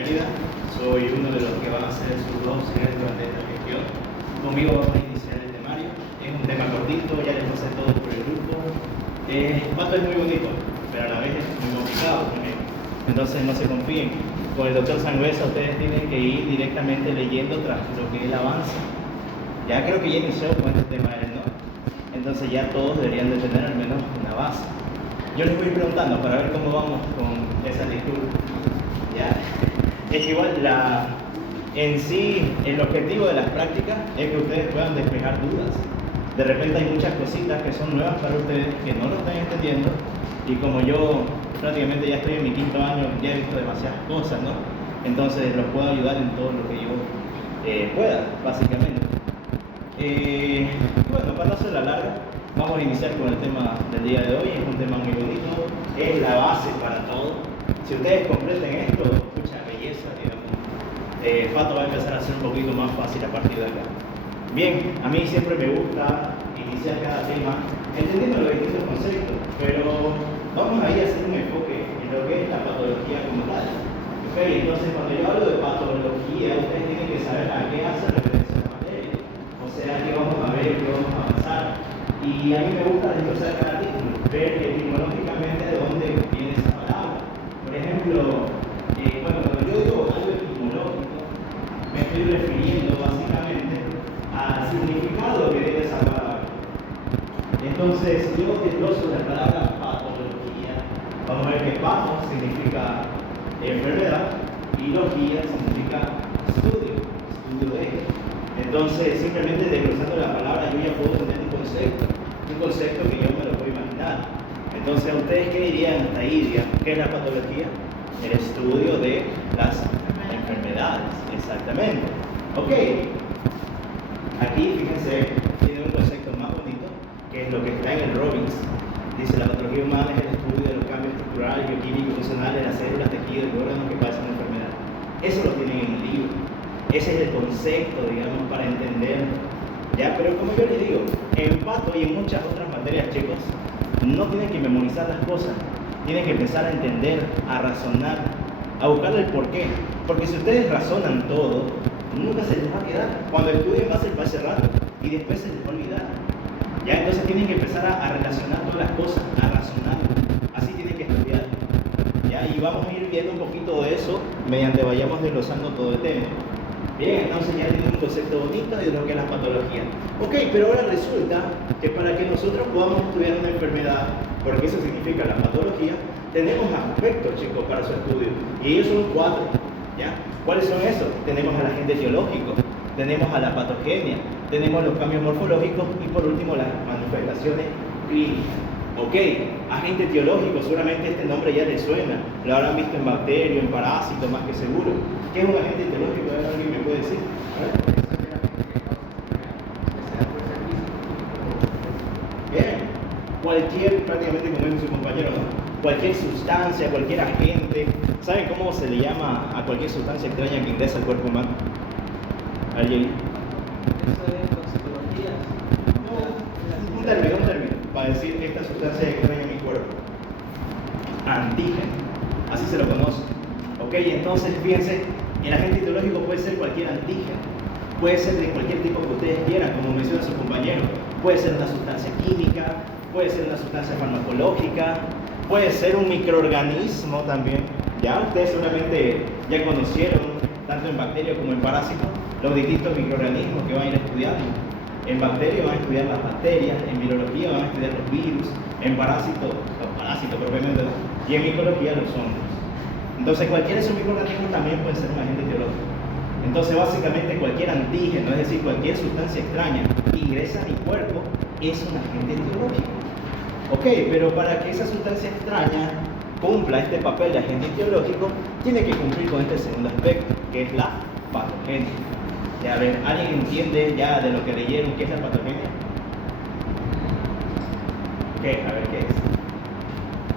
Mérida. Soy uno de los que van a hacer sus dos auxiliares durante esta gestión. Conmigo vamos a iniciar el temario. Es un tema cortito, ya les pasé todo por el grupo. Pato es muy bonito, pero a la vez es muy complicado también. Entonces no se confíen. Con el doctor Sangüesa ustedes tienen que ir directamente leyendo tras lo que él avanza. Ya creo que ya inició con este tema él, ¿no? Entonces ya todos deberían de tener al menos una base. Yo les voy preguntando para ver cómo vamos con esa lectura. ¿Ya? Es que igual en sí el objetivo de las prácticas es que ustedes puedan despejar dudas. De repente hay muchas cositas que son nuevas para ustedes, que no lo están entendiendo, y como yo prácticamente ya estoy en mi 5º año, ya he visto demasiadas cosas, ¿no? Entonces los puedo ayudar en todo lo que yo pueda, básicamente. Bueno, para no hacer la larga, vamos a iniciar con el tema del día de hoy. Es un tema muy bonito, es la base para todo. Si ustedes completen esto, mucha belleza, digamos. Pato va a empezar a ser un poquito más fácil a partir de acá. Bien, a mí siempre me gusta iniciar cada tema entendiendo los distintos conceptos, pero vamos a ir a hacer un enfoque en lo que es la patología como tal. Okay, entonces, cuando yo hablo de patología, ustedes tienen que saber a qué hace referencia la materia. O sea, que vamos a ver, que vamos a avanzar. Y a mí me gusta desglosar cada título, ver etimológicamente de dónde viene esa palabra. Por ejemplo, bueno, cuando yo digo algo etimológico, me estoy refiriendo básicamente al significado que tiene esa palabra. Entonces, yo desgloso la palabra patología. Vamos a ver que pato significa enfermedad y logía significa estudio de. Entonces, simplemente desglosando la palabra, yo ya puedo tener un concepto que yo me lo puedo imaginar. Entonces, ¿ustedes qué dirían hasta ahí? Dirían, ¿qué es la patología? El estudio de las enfermedades, exactamente. Ok, aquí fíjense, tiene un concepto más bonito, que es lo que está en el Robbins. Dice, la patología humana es el estudio de los cambios estructurales, bioquímicos, funcionales de las células, tejidos y órganos que padecen la enfermedad. Eso lo tienen en el libro. Ese es el concepto, digamos, para entender. ¿Ya? Pero como yo les digo, en pato y en muchas otras materias, chicos, no tienen que memorizar las cosas. Tienen que empezar a entender, a razonar, a buscar el porqué. Porque si ustedes razonan todo, nunca se les va a quedar. Cuando estudien va a ser para ese rato y después se les va a olvidar. ¿Ya? Entonces tienen que empezar a relacionar todas las cosas, a razonar. Así tienen que estudiar. ¿Ya? Y vamos a ir viendo un poquito de eso mediante vayamos desglosando todo el tema. Bien, entonces ya tienen un concepto bonito de lo que es la patología. Ok, pero ahora resulta que para que nosotros podamos estudiar una enfermedad, porque eso significa la patología, tenemos aspectos, chicos, para su estudio. Y ellos son 4. ¿Ya? ¿Cuáles son esos? Tenemos al agente etiológico, tenemos a la patogenia, tenemos los cambios morfológicos y por último las manifestaciones clínicas. Ok, agente etiológico, seguramente este nombre ya les suena, lo habrán visto en bacterias, en parásitos, más que seguro. ¿Qué es un agente etiológico? ¿Alguien me puede decir? Bien, prácticamente como dijo su compañero, ¿no? Cualquier sustancia, cualquier agente. ¿Saben cómo se le llama a cualquier sustancia extraña que ingresa al cuerpo humano? ¿Alguien? Eso es toxicología. Un término, para decir esta sustancia extraña en mi cuerpo. Antígeno, así se lo conoce. Ok, entonces fíjense, el agente etiológico puede ser cualquier antígeno, puede ser de cualquier tipo que ustedes quieran, como menciona su compañero, puede ser una sustancia química, puede ser una sustancia farmacológica, puede ser un microorganismo también. Ya ustedes seguramente ya conocieron, tanto en bacterias como en parásitos, los distintos microorganismos que van a ir estudiando. En bacterias van a estudiar las bacterias, en virología van a estudiar los virus, en parásitos, los parásitos propiamente, y en micología los hongos. Entonces cualquiera de esos microorganismos también puede ser un agente etiológico. Entonces básicamente cualquier antígeno, es decir, cualquier sustancia extraña que ingresa a mi cuerpo es un agente etiológico. Ok, pero para que esa sustancia extraña cumpla este papel de agente etiológico, tiene que cumplir con este segundo aspecto, que es la patogenia. Ya, a ver, ¿alguien entiende ya de lo que leyeron qué es la patogenia? ¿Qué? A ver, ¿qué es?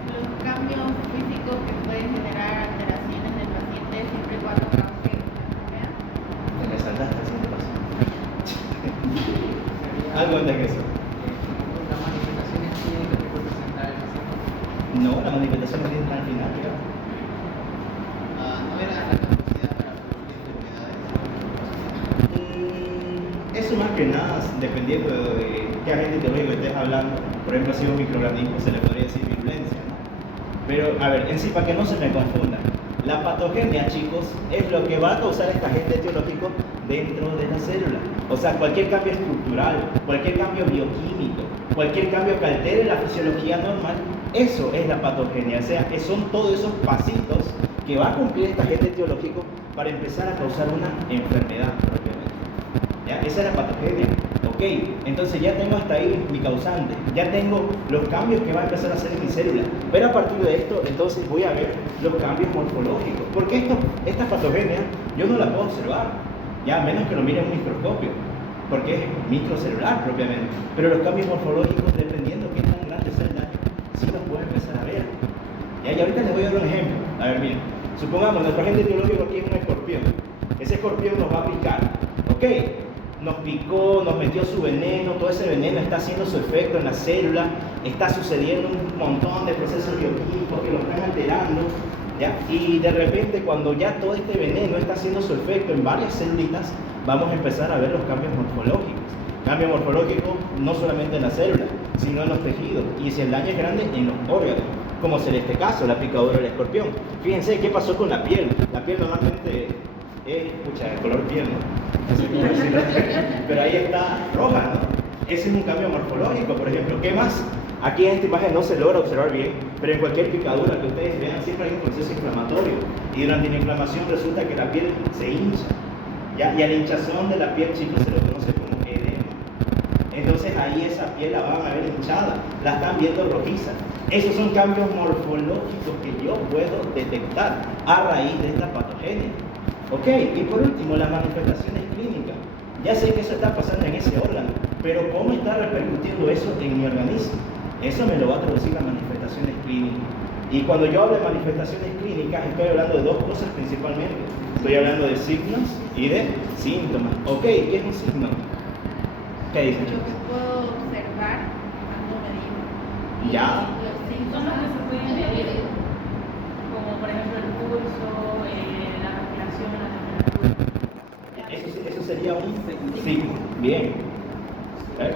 Los cambios físicos que pueden generar alteraciones del paciente siempre y cuando cause una enfermedad. Te me saltaste el siguiente paso. Algo antes que eso. Las manifestaciones clínicas que puede presentar el paciente. No, la manifestación no tiene al final, creo. No era la capacidad que nada, dependiendo de qué agente teológico estés hablando, por ejemplo, si es un microorganismo, se le podría decir virulencia, ¿no? Pero, a ver, en sí, para que no se me confunda, la patogenia, chicos, es lo que va a causar este agente etiológico dentro de la célula. O sea, cualquier cambio estructural, cualquier cambio bioquímico, cualquier cambio que altere la fisiología normal, eso es la patogenia. O sea, son todos esos pasitos que va a cumplir este agente etiológico para empezar a causar una enfermedad propiamente. ¿Ya? Esa es la patogenia. Ok, entonces ya tengo hasta ahí mi causante, ya tengo los cambios que va a empezar a hacer en mi célula. Pero a partir de esto, entonces voy a ver los cambios morfológicos. Porque esta patogenia yo no la puedo observar, ya a menos que lo mire en un microscopio, porque es microcelular propiamente. Pero los cambios morfológicos, dependiendo de qué tan grande sea el daño, sí los puedo empezar a ver. ¿Ya? Y ahorita les voy a dar un ejemplo. A ver, miren, supongamos nuestro agente etiológico aquí es un escorpión. Ese escorpión nos va a picar. Ok, nos picó, nos metió su veneno, todo ese veneno está haciendo su efecto en la célula, está sucediendo un montón de procesos bioquímicos que lo están alterando, ¿ya? Y de repente, cuando ya todo este veneno está haciendo su efecto en varias células, vamos a empezar a ver los cambios morfológicos. Cambio morfológico no solamente en la célula, sino en los tejidos, y si el daño es grande, en los órganos, como será este caso, la picadura del escorpión. Fíjense qué pasó con la piel. La piel normalmente es, de color piel, ¿no? No sé cómo decirlo, pero ahí está roja, ¿no? Ese es un cambio morfológico, por ejemplo. ¿Qué más? Aquí en esta imagen no se logra observar bien, pero en cualquier picadura que ustedes vean siempre hay un proceso inflamatorio, y durante la inflamación resulta que la piel se hincha, ¿ya? Y a la hinchazón de la piel, chicos, se lo conoce como edema. Entonces ahí esa piel la van a ver hinchada, la están viendo rojiza. Esos son cambios morfológicos que yo puedo detectar a raíz de esta patogenia. Ok, y por último, las manifestaciones clínicas. Ya sé que eso está pasando en ese órgano, pero ¿cómo está repercutiendo eso en mi organismo? Eso me lo va a traducir las manifestaciones clínicas. Y cuando yo hablo de manifestaciones clínicas, estoy hablando de dos cosas principalmente. Estoy hablando de signos y de síntomas. Ok, ¿qué es un signo? ¿Qué dicen, Lo chicos? que puedo observar cuando me digo. Y Ya. los Son síntomas los que se pueden medir, como por ejemplo el pulso, la respiración, la temperatura. Eso sería un signo. Bien. ¿Eh?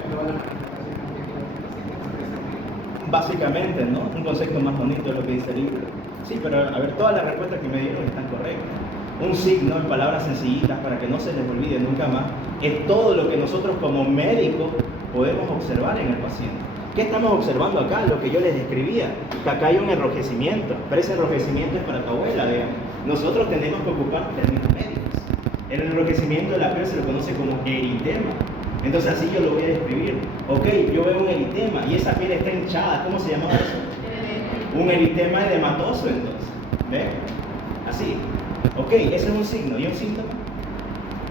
Básicamente, ¿no? Un concepto más bonito de lo que dice el libro. Sí, pero a ver, todas las respuestas que me dieron están correctas. Un signo, en palabras sencillitas, para que no se les olvide nunca más, es todo lo que nosotros como médicos podemos observar en el paciente. ¿Qué estamos observando acá? Lo que yo les describía, que acá hay un enrojecimiento, pero ese enrojecimiento es para tu abuela, vean. Nosotros tenemos que ocupar términos médicos. El enrojecimiento de la piel se lo conoce como eritema. Entonces así yo lo voy a describir. Ok, yo veo un eritema y esa piel está hinchada. ¿Cómo se llama eso? Un eritema edematoso, entonces. ¿Ven? Así. Ok, ese es un signo. ¿Y un síntoma?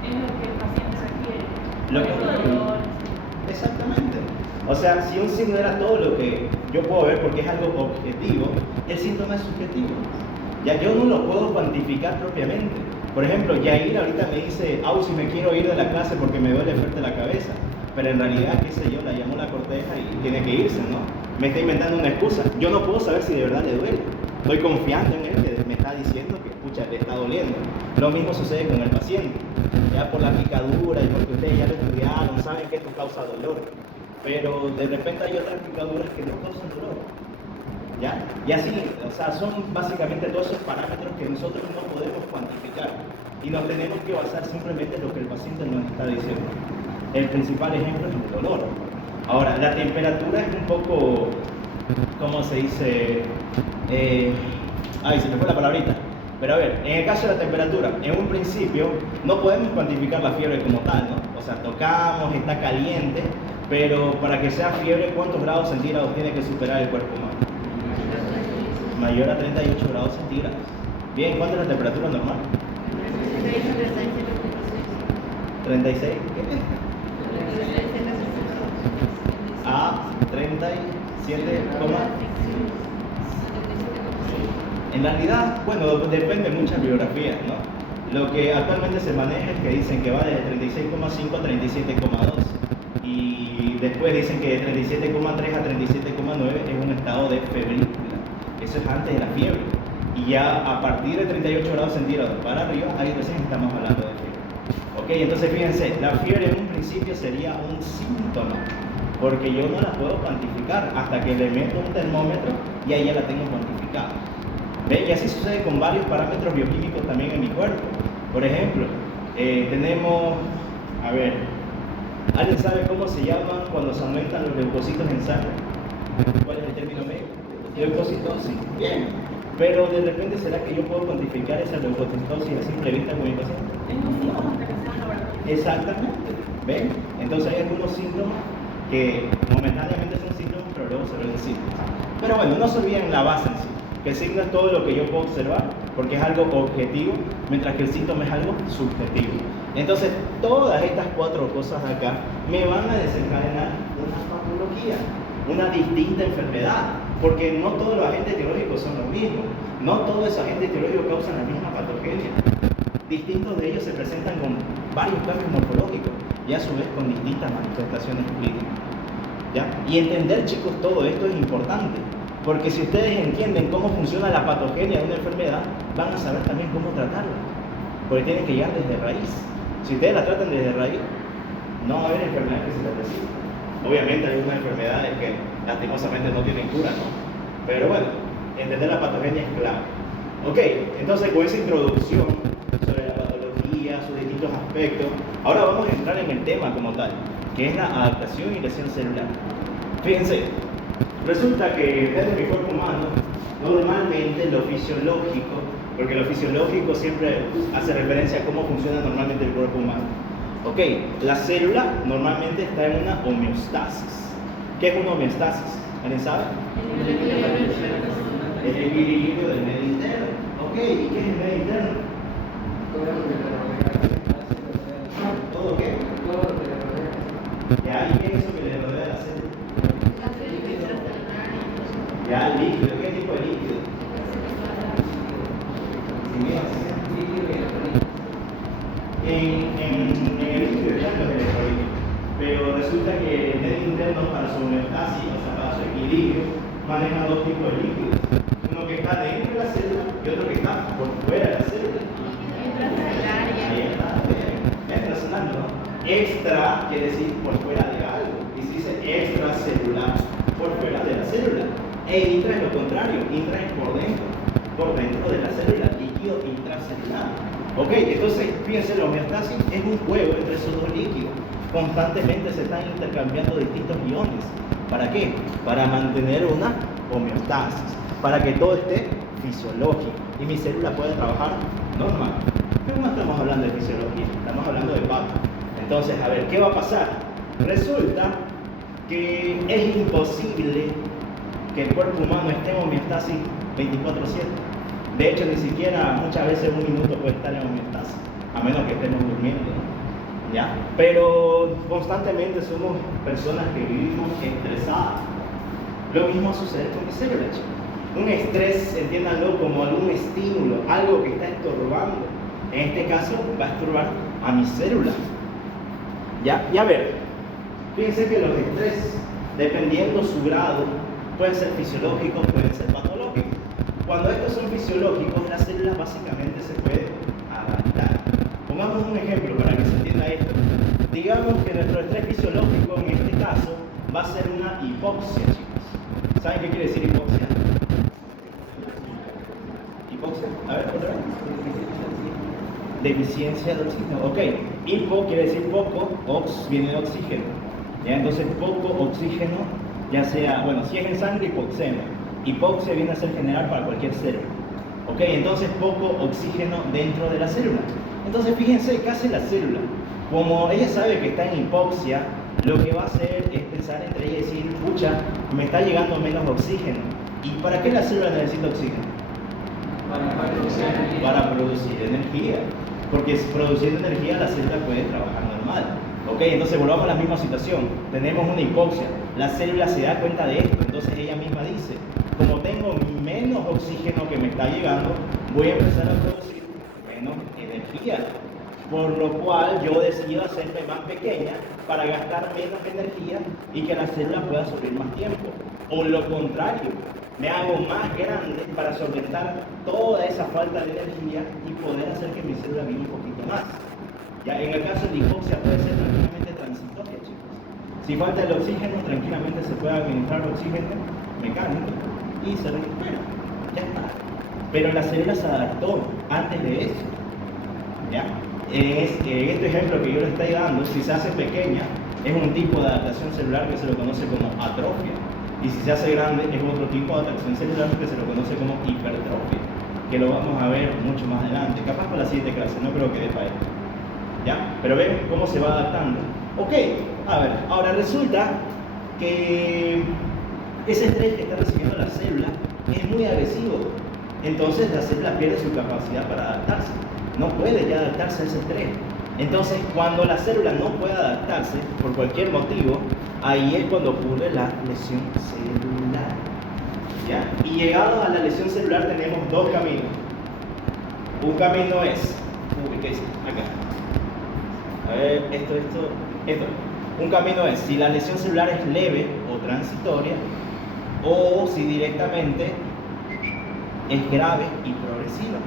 Es lo que el paciente requiere. Lo Por que- ejemplo, dolor. Exactamente. O sea, si un signo era todo lo que yo puedo ver porque es algo objetivo, el síntoma es subjetivo. Ya yo no lo puedo cuantificar propiamente. Por ejemplo, Yair ahorita me dice, si me quiero ir de la clase porque me duele fuerte la cabeza. Pero en realidad, qué sé yo, la llamó la corteja y tiene que irse, ¿no? Me está inventando una excusa. Yo no puedo saber si de verdad le duele. Estoy confiando en él que me está diciendo que, escucha, le está doliendo. Lo mismo sucede con el paciente. Ya por la picadura y porque ustedes ya lo estudiaron, saben que esto causa dolor. Pero de repente hay otras picaduras que no causan dolor. ¿Ya? Y así, o sea, son básicamente todos esos parámetros que nosotros no podemos cuantificar y nos tenemos que basar simplemente en lo que el paciente nos está diciendo. El principal ejemplo es el dolor. Ahora, la temperatura es un poco, ¿cómo se dice? Se me fue la palabrita. Pero a ver, en el caso de la temperatura, en un principio no podemos cuantificar la fiebre como tal, ¿no? O sea, tocamos, está caliente, pero para que sea fiebre, ¿cuántos grados centígrados tiene que superar el cuerpo humano? Mayor a 38 grados centígrados. Bien, ¿cuánto es la temperatura normal? 36. ¿Qué? A 37, en realidad, bueno, depende de muchas biografías, ¿no? Lo que actualmente se maneja es que dicen que va desde 36,5 a 37,2 y después dicen que de 37,3 a 37,9 es un estado de febrícula. Eso es antes de la fiebre. Y ya a partir de 38 grados centígrados para arriba, ahí recién estamos hablando de fiebre. Ok, entonces fíjense, la fiebre en un principio sería un síntoma, porque yo no la puedo cuantificar hasta que le meto un termómetro y ahí ya la tengo cuantificada. ¿Ven? Y así sucede con varios parámetros bioquímicos también en mi cuerpo. Por ejemplo, tenemos, a ver, ¿alguien sabe cómo se llaman cuando se aumentan los leucocitos en sangre? ¿Cuál es el término médico? Leucocitosis. Bien. Pero de repente, ¿será que yo puedo cuantificar esa leucocitosis a simple vista con mi paciente? Tengo síntomas hasta que sea un laboratorio. Exactamente. ¿Ven? Entonces hay algunos síntomas que momentáneamente son síntomas, pero luego se ven síntomas. Pero bueno, no se olviden la base en sí, que el signo es todo lo que yo puedo observar, porque es algo objetivo, mientras que el síntoma es algo subjetivo. Entonces, todas estas cuatro cosas de acá me van a desencadenar una patología, una distinta enfermedad, porque no todos los agentes etiológicos son los mismos, no todos esos agentes etiológicos causan la misma patogenia. Distintos de ellos se presentan con varios cambios morfológicos y a su vez con distintas manifestaciones clínicas. ¿Ya? Y entender, chicos, todo esto es importante, porque si ustedes entienden cómo funciona la patogenia de una enfermedad, van a saber también cómo tratarla, porque tienen que llegar desde raíz. Si ustedes la tratan desde raíz, no va a haber enfermedades que se les resistan. Obviamente hay algunas enfermedades que lastimosamente no tienen cura, ¿no? Pero bueno, entender la patogenia es clave. Ok, entonces con esa introducción sobre la patología, sus distintos aspectos, ahora vamos a entrar en el tema como tal, que es la adaptación y lesión celular. Fíjense, resulta que dentro de mi cuerpo humano, normalmente lo fisiológico, porque lo fisiológico siempre hace referencia a cómo funciona normalmente el cuerpo humano. Ok, la célula normalmente está en una homeostasis. ¿Qué es una homeostasis? ¿Alguien sabe? El equilibrio del medio interno. Ok, ¿y qué es el medio interno? ¿Todo qué? Ya, ¿y qué es eso que le rodea a la célula? Ya, el líquido. ¿Qué tipo de líquido? En el líquido están los electrolitos, pero resulta que el medio interno para su homeostasis, o sea, para su equilibrio, maneja dos tipos de líquidos. Uno que está dentro de la célula y otro que está por fuera de la célula. Ahí está, bien razonando, ¿no? Extra quiere decir por fuera de algo, y se dice extracelular, por fuera de la célula. E intra es lo contrario, intra es por dentro de la célula, líquido intracelular. Ok, entonces fíjense, la homeostasis es un juego entre esos dos líquidos. Constantemente se están intercambiando distintos iones. ¿Para qué? Para mantener una homeostasis, para que todo esté fisiológico y mi célula pueda trabajar normal. Pero no estamos hablando de fisiología, estamos hablando de pato. Entonces, a ver, ¿qué va a pasar? Resulta que es imposible que el cuerpo humano esté en homeostasis 24/7. De hecho, ni siquiera muchas veces un minuto puede estar en homeostasis, a menos que estemos durmiendo, ¿no? ¿Ya? Pero constantemente somos personas que vivimos estresadas. Lo mismo sucede con mi célula, chicos. Un estrés, entiéndanlo como algún estímulo, algo que está estorbando. En este caso, va a estorbar a mi célula. ¿Ya? Y a ver, fíjense que los estrés, dependiendo su grado, pueden ser fisiológicos, pueden ser patológicos. Cuando estos son fisiológicos, la célula básicamente se puede adaptar. Pongamos un ejemplo para que se entienda esto. Digamos que nuestro estrés fisiológico, en este caso, va a ser una hipoxia, chicos. ¿Saben qué quiere decir hipoxia? ¿Hipoxia? A ver, otra vez. Deficiencia de oxígeno. Ok, hipo quiere decir poco, ox viene de oxígeno. ¿Ya? Entonces, poco oxígeno, ya sea, bueno, si es en sangre, hipoxemia. Hipoxia viene a ser general para cualquier célula. Ok, entonces poco oxígeno dentro de la célula. Entonces, fíjense, ¿qué hace la célula? Como ella sabe que está en hipoxia, lo que va a hacer es pensar entre ella y decir, pucha, me está llegando menos oxígeno. ¿Y para qué la célula necesita oxígeno? Para producir energía. Porque produciendo energía la célula puede trabajar normal. Ok, entonces volvamos a la misma situación. Tenemos una hipoxia. La célula se da cuenta de esto. Entonces ella misma dice, como tengo menos oxígeno que me está llegando, voy a empezar a producir menos energía. Por lo cual yo decido hacerme más pequeña para gastar menos energía y que la célula pueda sobrevivir más tiempo. O lo contrario, me hago más grande para solventar toda esa falta de energía y poder hacer que mi célula viva un poquito más. Ya, en el caso de la hipoxia puede ser tranquilamente transitoria, chicos. Si falta el oxígeno, tranquilamente se puede administrar oxígeno mecánico y se recupera. Ya está. Pero la célula se adaptó antes de eso. ¿Ya? En este ejemplo que yo le estoy dando, si se hace pequeña, es un tipo de adaptación celular que se lo conoce como atrofia. Y si se hace grande, es otro tipo de adaptación celular que se lo conoce como hipertrofia, que lo vamos a ver mucho más adelante, capaz para la siguiente clase, no creo que dé para esto. ¿Ya? Pero ven cómo se va adaptando. Ok, a ver, ahora resulta que ese estrés que está recibiendo la célula es muy agresivo. Entonces la célula pierde su capacidad para adaptarse. No puede ya adaptarse a ese estrés. Entonces, cuando la célula no puede adaptarse por cualquier motivo, ahí es cuando ocurre la lesión celular. ¿Ya? Y llegados a la lesión celular tenemos dos caminos. Un camino es, ¿qué dice? Acá. A ver, esto. Un camino es si la lesión celular es leve o transitoria, o si directamente es grave y progresiva.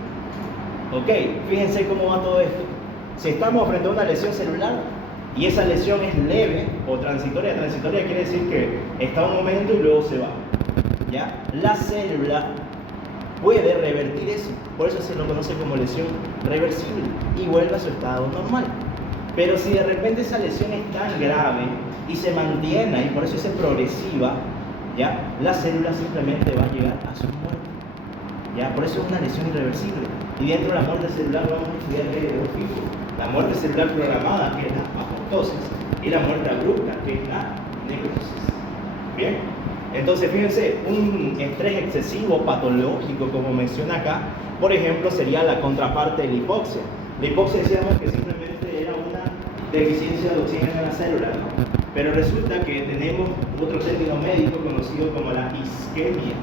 Ok, fíjense cómo va todo esto. Si estamos frente a una lesión celular y esa lesión es leve o transitoria, transitoria quiere decir que está un momento y luego se va. ¿Ya? La célula puede revertir eso, por eso se lo conoce como lesión reversible y vuelve a su estado normal. Pero si de repente esa lesión es tan grave y se mantiene y por eso es progresiva, ¿ya? La célula simplemente va a llegar a su muerte. ¿Ya? Por eso es una lesión irreversible. Y dentro de la muerte celular vamos a estudiar de dos tipos. La muerte celular programada, que es la apoptosis, y la muerte abrupta, que es la necrosis. Bien, entonces fíjense, un estrés excesivo patológico, como menciona acá, por ejemplo, sería la contraparte de la hipoxia. La hipoxia decíamos que simplemente era una deficiencia de oxígeno en la célula, ¿no? Pero resulta que tenemos otro término médico conocido como la isquemia.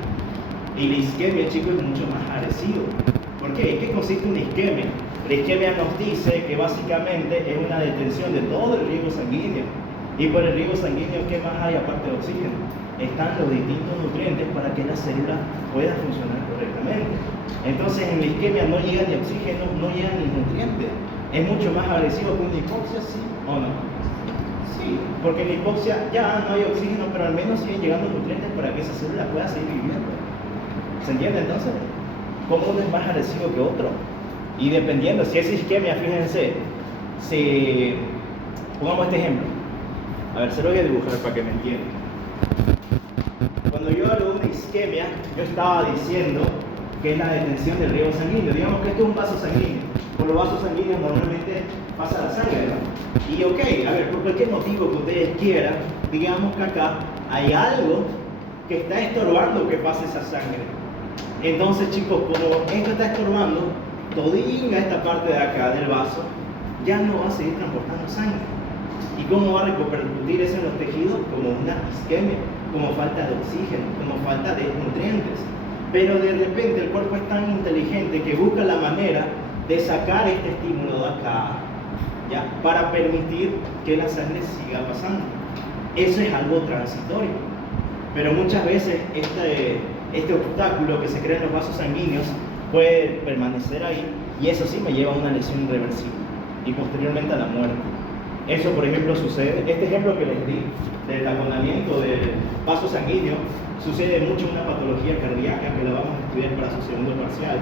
Y la isquemia, chicos, es mucho más agresivo. ¿Por qué? ¿En qué consiste una isquemia? La isquemia nos dice que básicamente es una detención de todo el riego sanguíneo. Y por el riego sanguíneo, ¿qué más hay aparte de oxígeno? Están los distintos nutrientes para que la célula pueda funcionar correctamente. Entonces, en la isquemia no llega ni oxígeno, no llega ni nutrientes. ¿Es mucho más agresivo que una hipoxia? ¿Sí o no? Sí, porque en la hipoxia ya no hay oxígeno, pero al menos siguen llegando nutrientes para que esa célula pueda seguir viviendo. ¿Se entiende entonces? ¿Cómo uno es más agresivo que otro? Y dependiendo, si es isquemia, fíjense, pongamos este ejemplo. A ver, se lo voy a dibujar para que me entiendan. Cuando yo hablo de una isquemia, yo estaba diciendo que es la detención del riego sanguíneo. Digamos que esto es un vaso sanguíneo. Por los vasos sanguíneos normalmente pasa la sangre, ¿no? Y ok, a ver, por cualquier motivo que ustedes quieran, digamos que acá hay algo que está estorbando que pase esa sangre. Entonces, chicos, como esto está estorbando, todinga esta parte de acá del vaso ya no va a seguir transportando sangre. ¿Y cómo va a repercutir eso en los tejidos? Como una isquemia, como falta de oxígeno, como falta de nutrientes. Pero de repente el cuerpo es tan inteligente que busca la manera de sacar este estímulo de acá, ¿ya? Para permitir que la sangre siga pasando. Eso es algo transitorio. Pero muchas veces este obstáculo que se crea en los vasos sanguíneos puede permanecer ahí y eso sí me lleva a una lesión irreversible y posteriormente a la muerte. Eso, por ejemplo, sucede, este ejemplo que les di del taponamiento del vaso sanguíneo, sucede mucho en una patología cardíaca que la vamos a estudiar para su segundo parcial,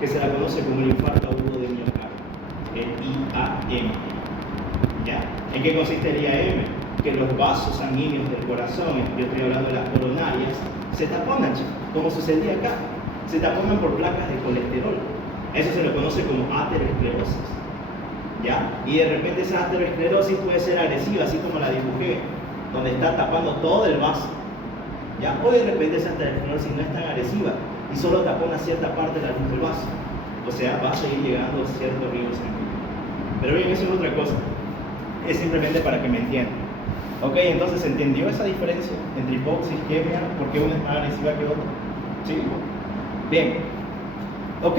que se la conoce como el infarto agudo de miocardio, el IAM. ¿Ya? ¿En qué consiste el IAM? Que los vasos sanguíneos del corazón, yo estoy hablando de las coronarias, se taponan, como sucedía acá, se taponan por placas de colesterol. Eso se lo conoce como aterosclerosis. ¿Ya? Y de repente esa aterosclerosis puede ser agresiva, así como la dibujé, donde está tapando todo el vaso. ¿Ya? O de repente esa aterosclerosis no es tan agresiva y solo tapona cierta parte de la luz del vaso. O sea, va a seguir llegando cierto riego sanguíneo. Pero bien, eso es otra cosa. Es simplemente para que me entiendan. Ok, entonces ¿se entendió esa diferencia entre hipoxia y isquemia? ¿Por qué una es más agresiva que otra? ¿Sí? Bien. Ok,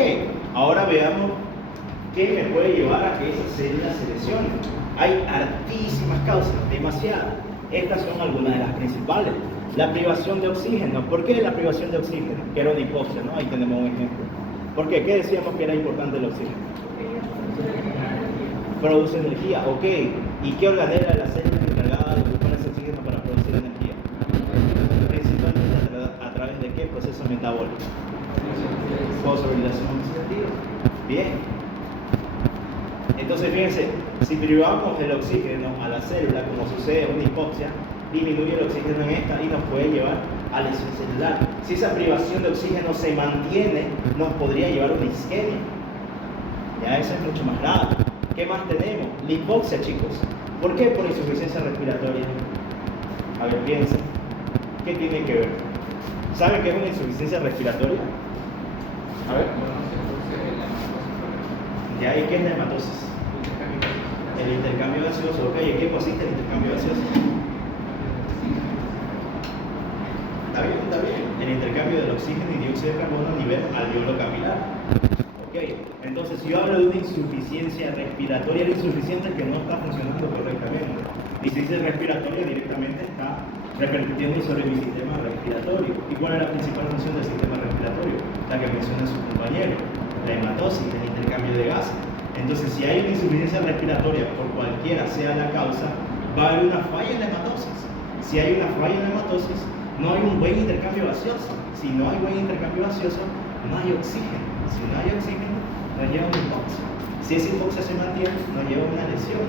ahora veamos qué me puede llevar a que esa célula se lesione. Hay hartísimas causas, demasiadas. Estas son algunas de las principales. La privación de oxígeno. ¿Por qué la privación de oxígeno? Que era una hipoxia, ¿no? Ahí tenemos un ejemplo. ¿Por qué? ¿Qué decíamos que era importante el oxígeno? Produce energía, ok. ¿Y qué organela es la célula encargada de ocupar ese oxígeno para producir energía? Principalmente a través de qué proceso metabólico. Fosforilación oxidativa. Bien. Entonces fíjense, si privamos el oxígeno a la célula, como sucede en una hipoxia, disminuye el oxígeno en esta y nos puede llevar a lesión celular. Si esa privación de oxígeno se mantiene, nos podría llevar a una isquemia. Ya eso es mucho más grave. ¿Qué más tenemos? La hipoxia, chicos. ¿Por qué? Por insuficiencia respiratoria. A ver, piensen. ¿Qué tiene que ver? ¿Saben qué es una insuficiencia respiratoria? A ver. ¿Ya? ¿Y qué es la hematosis? El intercambio gaseoso. Ok, ¿en qué consiste el intercambio gaseoso? Está bien, está bien. El intercambio del oxígeno y dióxido de carbono a nivel alveolo capilar. Ok, entonces si yo hablo de una insuficiencia respiratoria, la insuficiente es que no está funcionando correctamente. Mi insuficiencia respiratoria directamente está repercutiendo sobre mi sistema respiratorio. ¿Y cuál es la principal función del sistema respiratorio? La que menciona su compañero, la hematosis, el intercambio de gases. Entonces, si hay una insuficiencia respiratoria, por cualquiera sea la causa, va a haber una falla en la hematosis. Si hay una falla en la hematosis, no hay un buen intercambio gaseoso. Si no hay buen intercambio gaseoso, no hay oxígeno. Si no hay oxígeno, nos lleva a una hipoxia. Si esa hipoxia se mantiene, nos lleva a una lesión.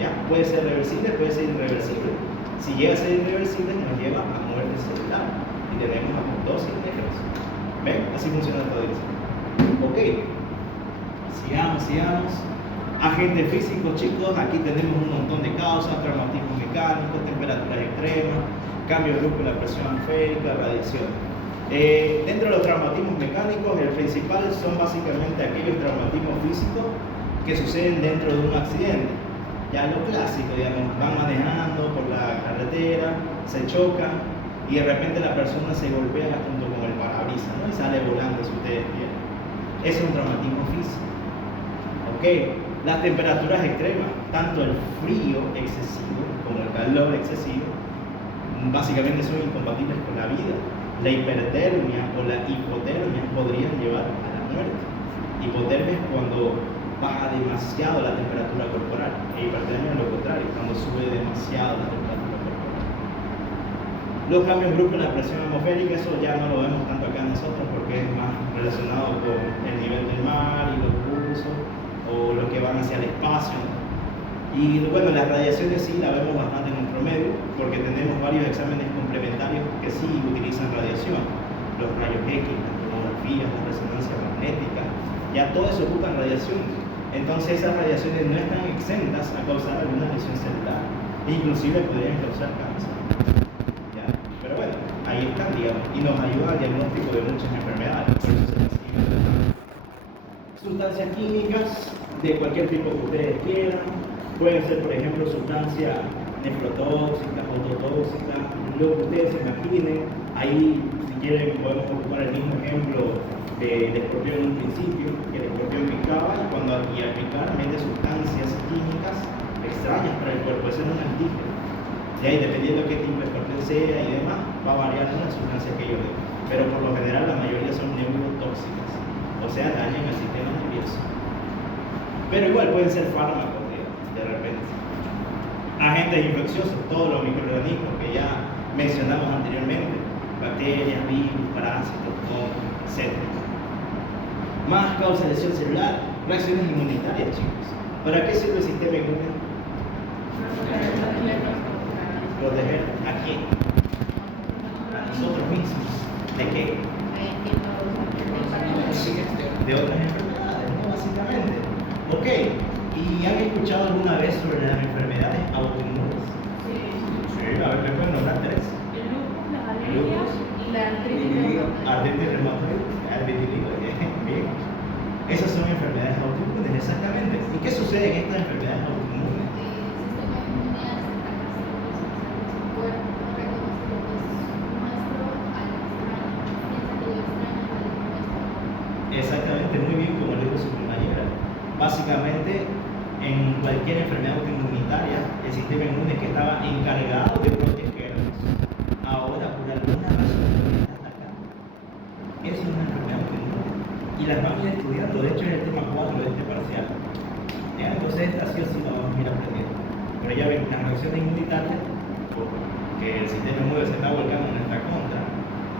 ¿Ya? Puede ser reversible, puede ser irreversible. Si llega a ser irreversible, nos lleva a muerte celular. Y tenemos apodosis negros. ¿Ven? Así funciona todo eso. Ok. Sigamos. Agentes físicos, chicos. Aquí tenemos un montón de causas: traumatismo mecánico, temperaturas extremas, cambio brusco de la presión atmosférica, radiación. Dentro de los traumatismos mecánicos, el principal son básicamente aquellos traumatismos físicos que suceden dentro de un accidente. Ya lo clásico, digamos, van manejando por la carretera, se chocan y de repente la persona se golpea junto con el parabrisas, ¿no? Y sale volando, si ustedes quieren. Ese es un traumatismo físico. Ok, las temperaturas extremas, tanto el frío excesivo como el calor excesivo, básicamente son incompatibles con la vida. La hipertermia o la hipotermia podrían llevar a la muerte. Hipotermia es cuando baja demasiado la temperatura corporal, e hipertermia es lo contrario, cuando sube demasiado la temperatura corporal. Los cambios bruscos en la presión atmosférica, eso ya no lo vemos tanto acá nosotros porque es más relacionado con el nivel del mar y los pulsos o lo que van hacia el espacio. Y bueno, las radiaciones sí la vemos bastante en nuestro medio porque tenemos varios exámenes complementarios que sí utilizan radiación. Los rayos X, las tomografías, la resonancia magnética, ya todo eso ocupa radiación. Entonces esas radiaciones no están exentas a causar alguna lesión celular. Inclusive podrían causar cáncer. ¿Ya? Pero bueno, ahí están, digamos, y nos ayuda al diagnóstico de muchas enfermedades. Por eso se reciben. Sustancias químicas de cualquier tipo que ustedes quieran. Pueden ser, por ejemplo, sustancias nefrotóxicas, ototóxicas, lo que ustedes se imaginen. Ahí, si quieren, podemos ocupar el mismo ejemplo del escorpión en un principio, que el escorpión picaba y cuando al picar mete sustancias químicas extrañas para el cuerpo. Eso es un antígeno. Y ahí, dependiendo de qué tipo de escorpión sea y demás, va a variar la sustancia que ellos den. Pero por lo general, la mayoría son neurotóxicas, o sea, dañan el sistema nervioso. Pero igual pueden ser fármacos. De repente, agentes infecciosos, todos los microorganismos que ya mencionamos anteriormente, bacterias, virus, parásitos, etc. Más causa de lesión celular, reacciones inmunitarias, chicos. ¿Para qué sirve el sistema inmune? Proteger a quién? A nosotros mismos. ¿De qué? De otras enfermedades, ¿no? Básicamente. Ok. ¿Y han escuchado alguna vez sobre las enfermedades autoinmunes? Sí. A ver, ¿me pueden nombrar tres? El lupus, las alergias y la artritis reumatoide. Bien. Esas son enfermedades autoinmunes, exactamente. ¿Y qué sucede en estas enfermedades autoinmunes? Exactamente, muy bien, como le dijo su compañera. Básicamente, en cualquier enfermedad autoinmunitaria, el sistema inmune que estaba encargado de protegernos, ahora por alguna razón está atacando. Es una enfermedad autoinmune. Y las vamos a ir estudiando, de hecho es el tema 4 de este parcial. ¿Ya? Entonces esta sí o sí la vamos a ir aprendiendo. Pero ya ven, las reacciones inmunitarias, que el sistema inmune se está volcando en nuestra contra,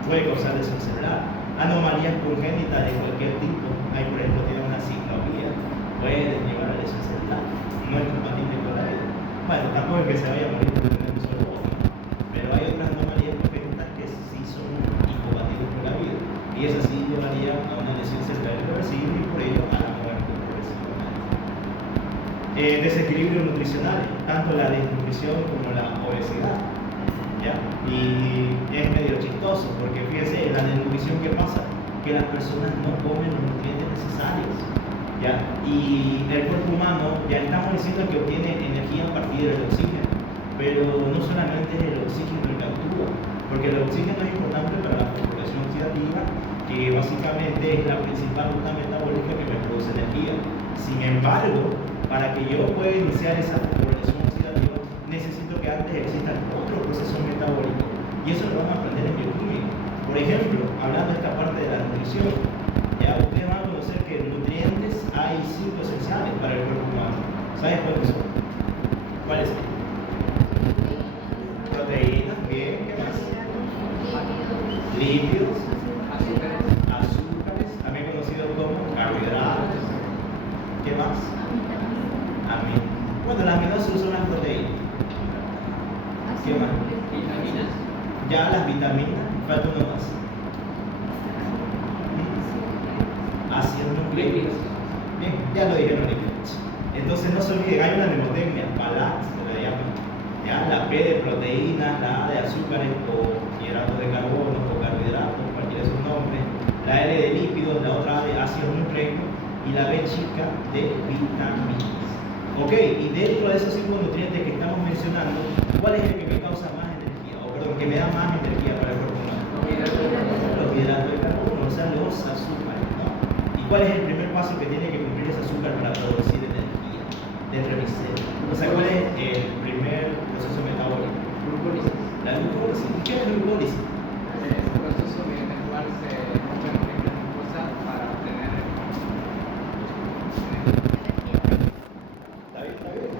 puede causar lesión celular. Anomalías congénitas de cualquier tipo, hay por ejemplo tiene una ciclovía, puede llevar a lesión celular, no es compatible con la vida. Bueno, tampoco es que se vaya a morir por tener un solo ojo, pero hay otras anomalías congénitas que sí son incompatibles con la vida, y esas sí llevarían a una lesión celular irreversible y por ello a la muerte progresivamente. Desequilibrios nutricionales, tanto la desnutrición como la obesidad. ¿Ya? Y es medio chistoso porque fíjense, la desnutrición que pasa, que las personas no comen los nutrientes necesarios, ¿ya? Y el cuerpo humano, ya estamos diciendo que obtiene energía a partir del oxígeno, pero no solamente es el oxígeno el que actúa, porque el oxígeno es importante para la fosforilación oxidativa, que básicamente es la principal ruta metabólica que me produce energía. Sin embargo, para que yo pueda iniciar esa fosforilación oxidativa, necesito que antes existan otros procesos metabólicos, y eso lo vamos a aprender en bioquímica. Por ejemplo, hablando de esta parte de la nutrición, ya ustedes van a conocer que nutrientes hay 5 esenciales para el cuerpo humano. ¿Sabes cuáles son? ¿Cuáles son? Proteínas, bien, ¿qué más? Lípidos, azúcares, también conocidos como carbohidratos. ¿Qué más? Amino. Bueno, las aminoácidos son las proteínas. ¿Qué más? Vitaminas. Ya las vitaminas, falta uno más. Ácidos nucleicos. Bien, ya lo dijeron lípidos. Entonces no se olviden, hay una mnemotecnia, PALAT, se le llama. Ya, la P de proteínas, la A de azúcares o hidratos de carbono o carbohidratos, cualquiera de sus nombres. La L de lípidos, la otra A de ácidos nucleicos y la B chica de vitaminas. Ok, y dentro de esos 5 nutrientes que estamos mencionando, ¿cuál es el que me causa más energía? O perdón, que me da más energía para el cuerpo humano. Los hidratos de carbono, o sea, los azúcares, ¿no? ¿Y cuál es el primer paso que tiene que cumplir ese azúcar para producir energía dentro de mi célula? O sea, ¿cuál es el primer proceso metabólico? Glucólisis. La glucólisis. ¿Qué es la glucólisis? Es el proceso mediante el cual se rompe la molécula glucosa para obtener energía. ¿Está bien? ¿Está bien?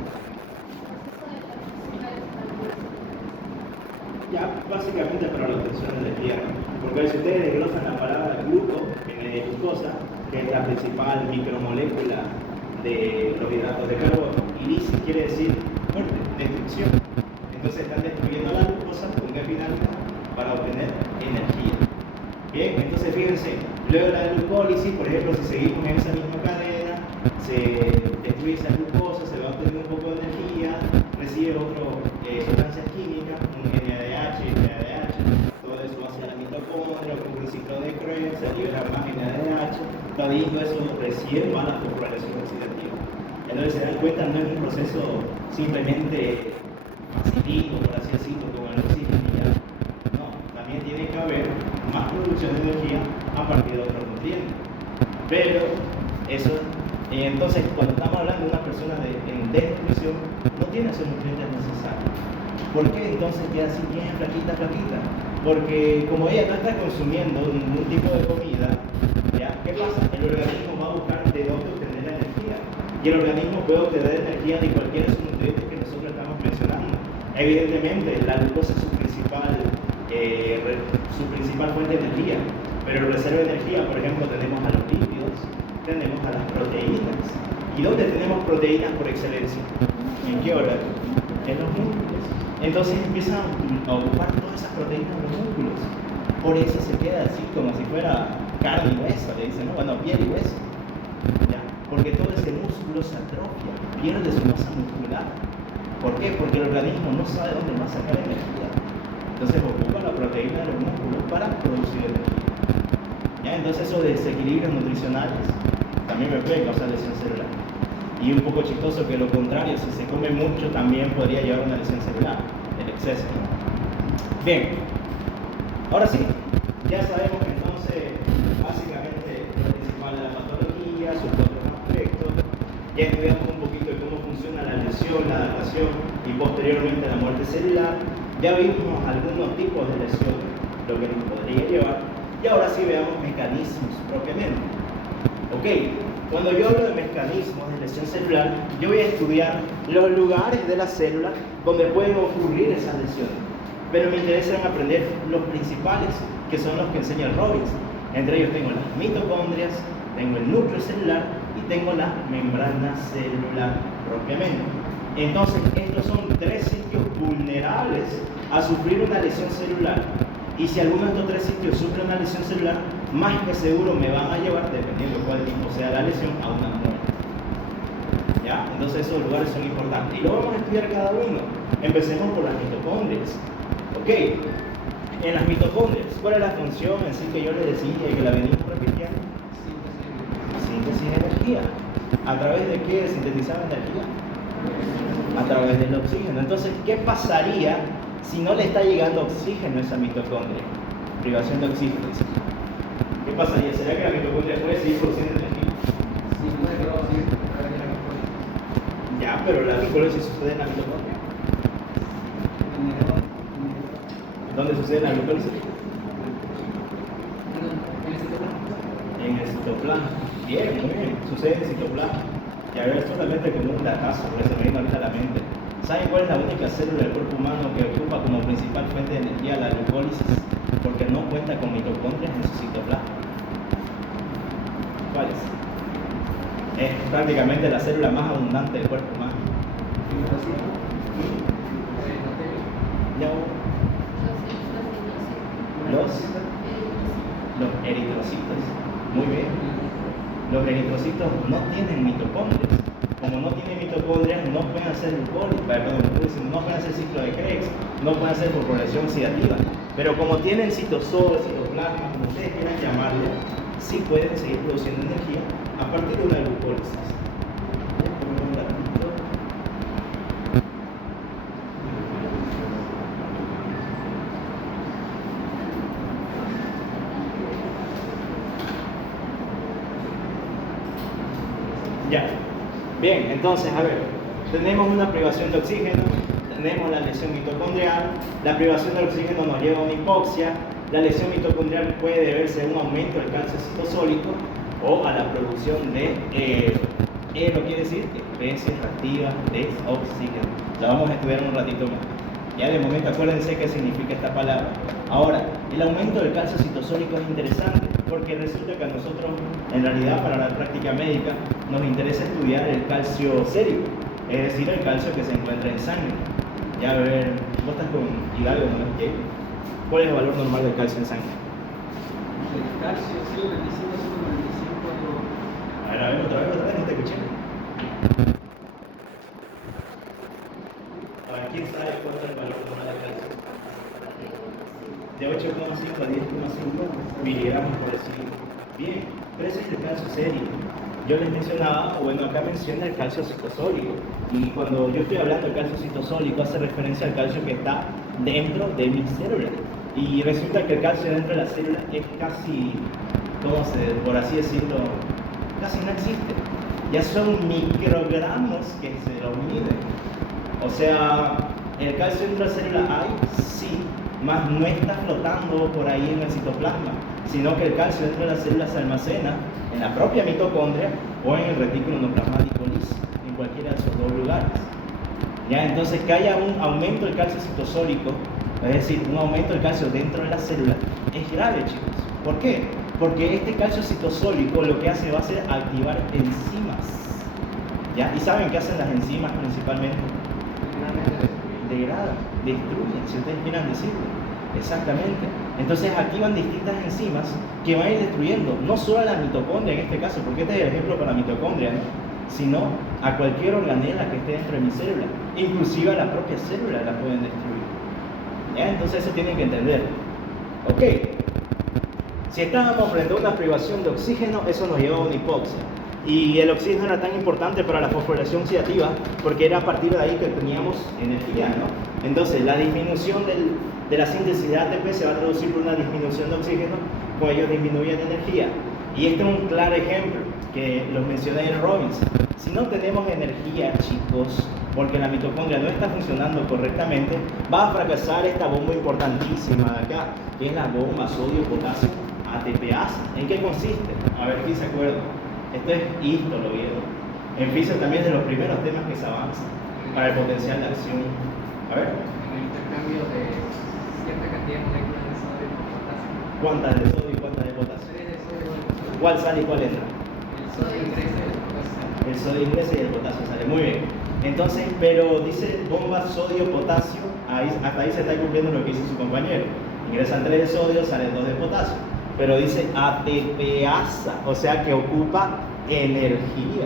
Ya, básicamente para la obtención de energía, porque si ustedes desglosan la palabra gluco, que viene de glucosa, que es la principal micromolécula de los hidratos de carbono, y lisis quiere decir muerte, destrucción. Entonces están destruyendo la glucosa con qué finalidad, para obtener energía. Bien, entonces fíjense, luego de la glucólisis, por ejemplo, si seguimos en esa misma cadena, se destruye esa glucosa, se va a obtener un poco de energía, recibe otras sustancias químicas, un NADH, NADH, todo eso va hacia la mitocondria, con un ciclo de Krebs, se libera más NADH, todo eso recién va a la fosforilación oxidativa. Entonces se dan cuenta, no es un proceso simplemente facilito, por así decirlo, como el oxígeno y ya. No, también tiene que haber más producción de energía a partir de otros nutrientes. Pero eso, entonces cuando estamos hablando de una persona en desnutrición, no tiene esos nutrientes necesarios. ¿Por qué entonces queda así bien flaquita? Porque como ella no está consumiendo ningún tipo de comida, ¿ya? ¿Qué pasa? El organismo va a buscar de dónde obtener la energía. Y el organismo puede obtener energía de cualquiera de esos nutrientes que nosotros estamos mencionando. Evidentemente, la glucosa es su principal fuente de energía, pero reserva de energía, por ejemplo, tenemos a los lípidos, tenemos a las proteínas. ¿Y dónde tenemos proteínas por excelencia? ¿En qué órgano? En los músculos. Entonces empiezan a ocupar todas esas proteínas en los músculos. Por eso se queda así como si fuera carne y hueso, le dicen, ¿no? Bueno, piel y hueso. ¿Ya? Porque todo ese músculo se atrofia, pierde su masa muscular. ¿Por qué? Porque el organismo no sabe dónde va a sacar energía. Entonces ocupa la proteína de los músculos para producir energía. ¿Ya? Entonces esos desequilibrios nutricionales también me pueden causar lesión celular. Y un poco chistoso que lo contrario, si se come mucho también podría llevar a una lesión celular, el exceso, ¿no? Bien, ahora sí, ya sabemos que entonces básicamente lo principal de la patología, sus otros aspectos, ya estudiamos un poquito de cómo infección, la adaptación y posteriormente la muerte celular. Ya vimos algunos tipos de lesiones, lo que nos podría llevar, y ahora sí veamos mecanismos propiamente. Ok, cuando yo hablo de mecanismos de lesión celular, yo voy a estudiar los lugares de la célula donde pueden ocurrir esas lesiones, pero me interesa aprender los principales, que son los que enseña Robbins. Entre ellos tengo las mitocondrias, tengo el núcleo celular y tengo la membrana celular propiamente. Entonces, estos son tres sitios vulnerables a sufrir una lesión celular. Y si alguno de estos tres sitios sufre una lesión celular, más que seguro me van a llevar, dependiendo de cuál tipo sea la lesión, a una muerte. ¿Ya? Entonces esos lugares son importantes. Y lo vamos a estudiar cada uno. Empecemos por las mitocondrias. Ok, en las mitocondrias, ¿cuál es la función en sí que yo les decía y que la venimos repitiendo? Síntesis de energía. ¿A través de qué sintetizar energía? A través del oxígeno. Entonces, ¿qué pasaría si no le está llegando oxígeno a esa mitocondria? Privación de oxígeno. ¿Qué pasaría? ¿Será que la mitocondria puede seguir produciendo energía? Sí, puede producir a través de la glucosa. Ya, pero la glucosa sucede en la mitocondria. ¿Dónde sucede la glucosa? En el citoplasma. Bien, muy bien. Sucede en el citoplasma. Ya es totalmente como un datazo, por eso me viene ahorita a la mente. ¿Saben cuál es la única célula del cuerpo humano que ocupa como principal fuente de energía la glucólisis? Porque no cuenta con mitocondrias en su citoplasma. ¿Cuál es? Es prácticamente la célula más abundante del cuerpo humano. Ya, los eritrocitos. Muy bien. Los eritrocitos no tienen mitocondrias. Como no tienen mitocondrias, no pueden hacer no pueden hacer ciclo de Krebs, no pueden hacer fosforilación oxidativa. Pero como tienen citosol, citoplasma, como ustedes quieran llamarlo, sí pueden seguir produciendo energía a partir de una glucólisis. Ya. Bien, entonces, a ver, tenemos una privación de oxígeno, tenemos la lesión mitocondrial, la privación de oxígeno nos lleva a una hipoxia, la lesión mitocondrial puede deberse a un aumento del calcio citosólico o a la producción de lo quiere decir especies reactivas de oxígeno. La vamos a estudiar un ratito más. Ya de momento acuérdense qué significa esta palabra. Ahora, el aumento del calcio citosólico es interesante porque resulta que a nosotros, en realidad para la práctica médica, nos interesa estudiar el calcio sérico, es decir, el calcio que se encuentra en sangre. Ya a ver, vos estás con Hidalgo, ¿no? ¿Cuál es el valor normal del calcio en sangre? El calcio 0,25, 0,95. A ver, otra vez, no te escuché. A ver, ¿quién sabe cuál es el valor normal del calcio? De 8,5 a 10,5 miligramos por decilitro. Bien, pero ese es el calcio sérico. Yo les mencionaba, bueno, acá menciona el calcio citosólico. Y cuando yo estoy hablando del calcio citosólico, hace referencia al calcio que está dentro de mi célula. Y resulta que el calcio dentro de la célula es casi, por así decirlo, casi no existe. Ya son microgramos que se lo miden. O sea, el calcio dentro de la célula hay, sí, más no está flotando por ahí en el citoplasma, sino que el calcio dentro de la célula se almacena en la propia mitocondria o en el retículo endoplasmático liso, en cualquiera de esos dos lugares. ¿Ya? Entonces, que haya un aumento del calcio citosólico, es decir, un aumento del calcio dentro de la célula, es grave, chicos. ¿Por qué? Porque este calcio citosólico lo que hace va a ser activar enzimas. ¿Ya? ¿Y saben qué hacen las enzimas principalmente? Degradan, destruyen, si ustedes quieran decirlo. Exactamente. Entonces activan distintas enzimas que van a ir destruyendo no solo a la mitocondria en este caso, porque este es el ejemplo para la mitocondria, ¿no? Sino a cualquier organela que esté dentro de mi célula, inclusive a la propia célula la pueden destruir. ¿Ya? Entonces eso tienen que entender. Ok, si estábamos frente a una privación de oxígeno, eso nos lleva a una hipoxia. Y el oxígeno era tan importante para la fosforilación oxidativa porque era a partir de ahí que teníamos energía, ¿no? Entonces la disminución de la síntesis de ATP se va a traducir por una disminución de oxígeno, pues ellos disminuyen energía. Y este es un claro ejemplo. que los mencioné en Robbins. Si no tenemos energía, chicos, porque la mitocondria no está funcionando correctamente, va a fracasar esta bomba importantísima de acá, que es la bomba sodio-potasio ATPase. ¿En qué consiste? A ver, ¿quién se acuerda? Esto es histolo, ¿vieron? En física también es de los primeros temas que se avanzan para el potencial de acción. A ver. En el intercambio de cierta cantidad de moléculas de sodio por potasio. ¿Cuántas de sodio y cuántas de potasio? 3 de sodio y 1 de potasio. ¿Cuál sale y cuál entra? El sodio ingresa y el potasio sale. El sodio ingresa y el potasio sale. Muy bien. Entonces, pero dice bomba sodio-potasio, hasta ahí se está cumpliendo lo que dice su compañero. Ingresan 3 de sodio, salen 2 de potasio. Pero dice ATPasa, o sea que ocupa energía.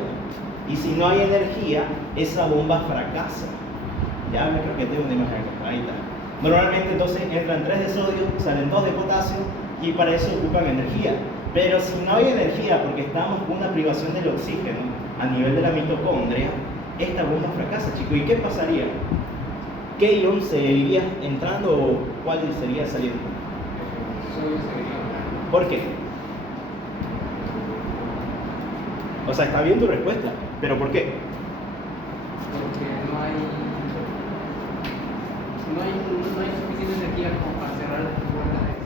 Y si no hay energía, esa bomba fracasa. Ya me creo que tengo una imagen acá. Ahí está. Normalmente entonces entran 3 de sodio, salen 2 de potasio y para eso ocupan energía. Pero si no hay energía porque estamos con una privación del oxígeno a nivel de la mitocondria, esta bomba fracasa, chicos. ¿Y qué pasaría? ¿Qué ion seguiría entrando o cuál sería saliendo? Sodio sería. ¿Por qué? O sea, está bien tu respuesta, pero ¿por qué? Porque no hay suficiente energía como para cerrar la puerta de eso.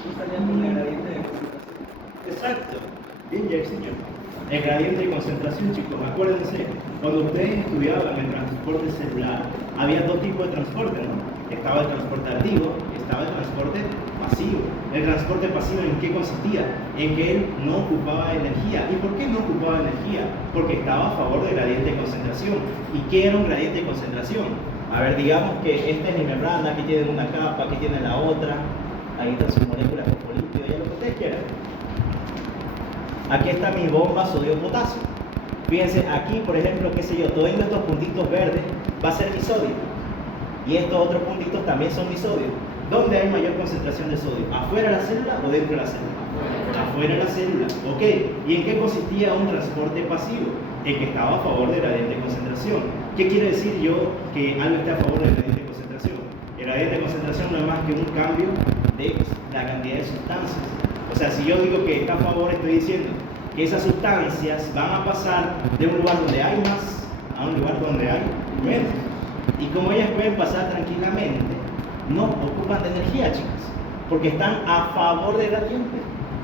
No salían con el gradiente de concentración. Exacto. Bien, señor. El gradiente de concentración, chicos, acuérdense, cuando ustedes estudiaban el transporte celular, había dos tipos de transporte, ¿no? Estaba el transporte activo y estaba el transporte pasivo. El transporte pasivo, ¿en qué consistía? En que él no ocupaba energía. ¿Y por qué no ocupaba energía? Porque estaba a favor del gradiente de concentración. ¿Y qué era un gradiente de concentración? A ver, digamos que esta es mi membrana, aquí tienen una capa, aquí tienen la otra, ahí están sus moléculas fosfolípidos, ya lo que ustedes quieran. Aquí está mi bomba sodio-potasio. Fíjense, aquí, por ejemplo, qué sé yo, todos estos puntitos verdes va a ser mi sodio. Y estos otros puntitos también son mi sodio. ¿Dónde hay mayor concentración de sodio? ¿Afuera de la célula o dentro de la célula? Afuera de la célula. Ok. ¿Y en qué consistía un transporte pasivo? En que estaba a favor del gradiente de concentración. ¿Qué quiere decir yo que algo esté a favor del gradiente de concentración? El gradiente de concentración no es más que un cambio de la cantidad de sustancias. O sea, si yo digo que está a favor, estoy diciendo que esas sustancias van a pasar de un lugar donde hay más a un lugar donde hay menos. Y como ellas pueden pasar tranquilamente, no ocupan de energía, chicas, porque están a favor del gradiente,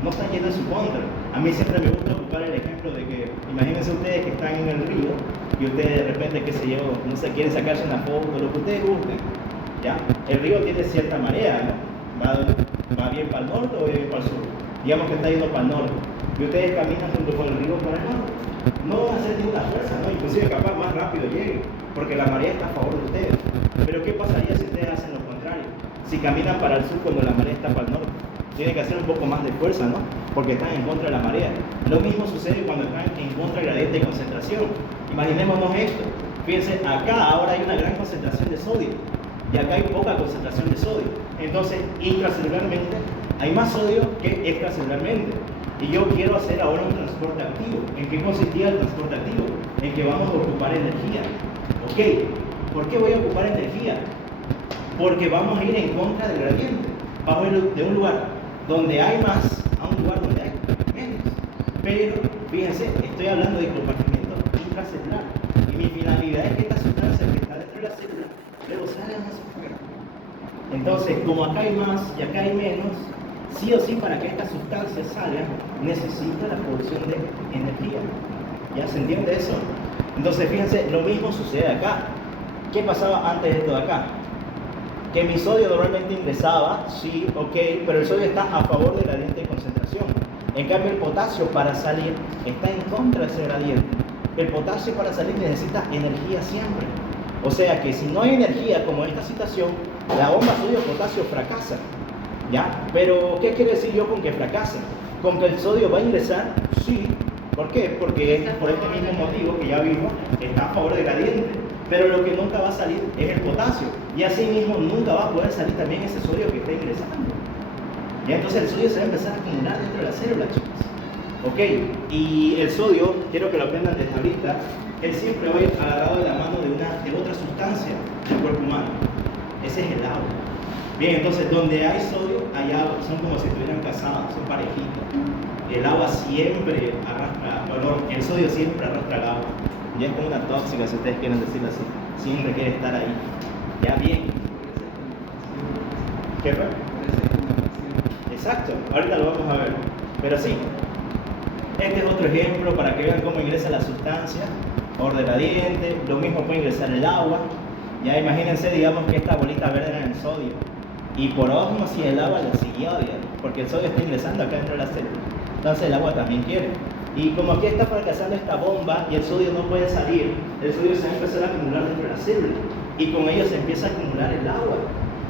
no están yendo en su contra. A mí siempre me gusta ocupar el ejemplo de que, imagínense ustedes que están en el río y ustedes de repente, qué sé yo, no sé, quieren sacarse una foto, lo que ustedes gusten, ¿ya? El río tiene cierta marea, ¿no? Va bien para el norte o bien para el sur. Digamos que está yendo para el norte y ustedes caminan junto con el río para el norte. No van a hacer ninguna fuerza, ¿no? Inclusive capaz más rápido lleguen, porque la marea está a favor de ustedes. Pero ¿qué pasaría si ustedes hacen lo contrario? Si caminan para el sur cuando la marea está para el norte. Tienen que hacer un poco más de fuerza, ¿no? Porque están en contra de la marea. Lo mismo sucede cuando están en contra del gradiente de concentración. Imaginémonos esto. Fíjense, acá ahora hay una gran concentración de sodio y acá hay poca concentración de sodio. Entonces, intracelularmente hay más sodio que extracelularmente. Y yo quiero hacer ahora un transporte activo. ¿En qué consistía el transporte activo? En que vamos a ocupar energía. Ok, ¿por qué voy a ocupar energía? Porque vamos a ir en contra del gradiente. Vamos a ir de un lugar donde hay más a un lugar donde hay menos. Pero, fíjense, estoy hablando de compartimiento intracelular. Y mi finalidad es que esta sustancia que está dentro de la célula luego salga más afuera. Entonces, como acá hay más y acá hay menos, sí o sí, para que esta sustancia salga, necesita la producción de energía. ¿Ya se entiende eso? Entonces, fíjense, lo mismo sucede acá. ¿Qué pasaba antes de esto de acá? Que mi sodio normalmente ingresaba, sí, ok, pero el sodio está a favor del gradiente de concentración. En cambio, el potasio para salir está en contra de ese gradiente. El potasio para salir necesita energía siempre. O sea que si no hay energía, como en esta situación, la bomba sodio-potasio fracasa. ¿Ya? Pero, ¿qué quiere decir yo con que fracasa? ¿Con que el sodio va a ingresar? Sí. ¿Por qué? Porque por este mismo motivo que ya vimos, está a favor del gradiente. Pero lo que nunca va a salir es el potasio. Y así mismo nunca va a poder salir también ese sodio que está ingresando. Y entonces el sodio se va a empezar a acumular dentro de la célula, chicos. Ok, y el sodio, quiero que lo aprendan desde ahorita, él siempre va a ir agarrado de la mano de otra sustancia del cuerpo humano. Ese es el agua. Bien, entonces donde hay sodio hay agua, son como si estuvieran casados, son parejitas. El agua siempre arrastra, el sodio siempre arrastra el agua. Ya es como una tóxica, si ustedes quieren decirlo así. Siempre quiere estar ahí. Ya bien. ¿Qué fue? Exacto, ahorita lo vamos a ver. Pero sí, este es otro ejemplo para que vean cómo ingresa la sustancia ordenadiente. Lo mismo puede ingresar el agua. Ya imagínense, digamos que esta bolita verde era el sodio. Y por osmosis el agua la siguió, digamos, porque el sodio está ingresando acá dentro de la célula. Entonces el agua también quiere. Y como aquí está fracasando esta bomba y el sodio no puede salir, el sodio se va a empezar a acumular dentro de la célula. Y con ello se empieza a acumular el agua.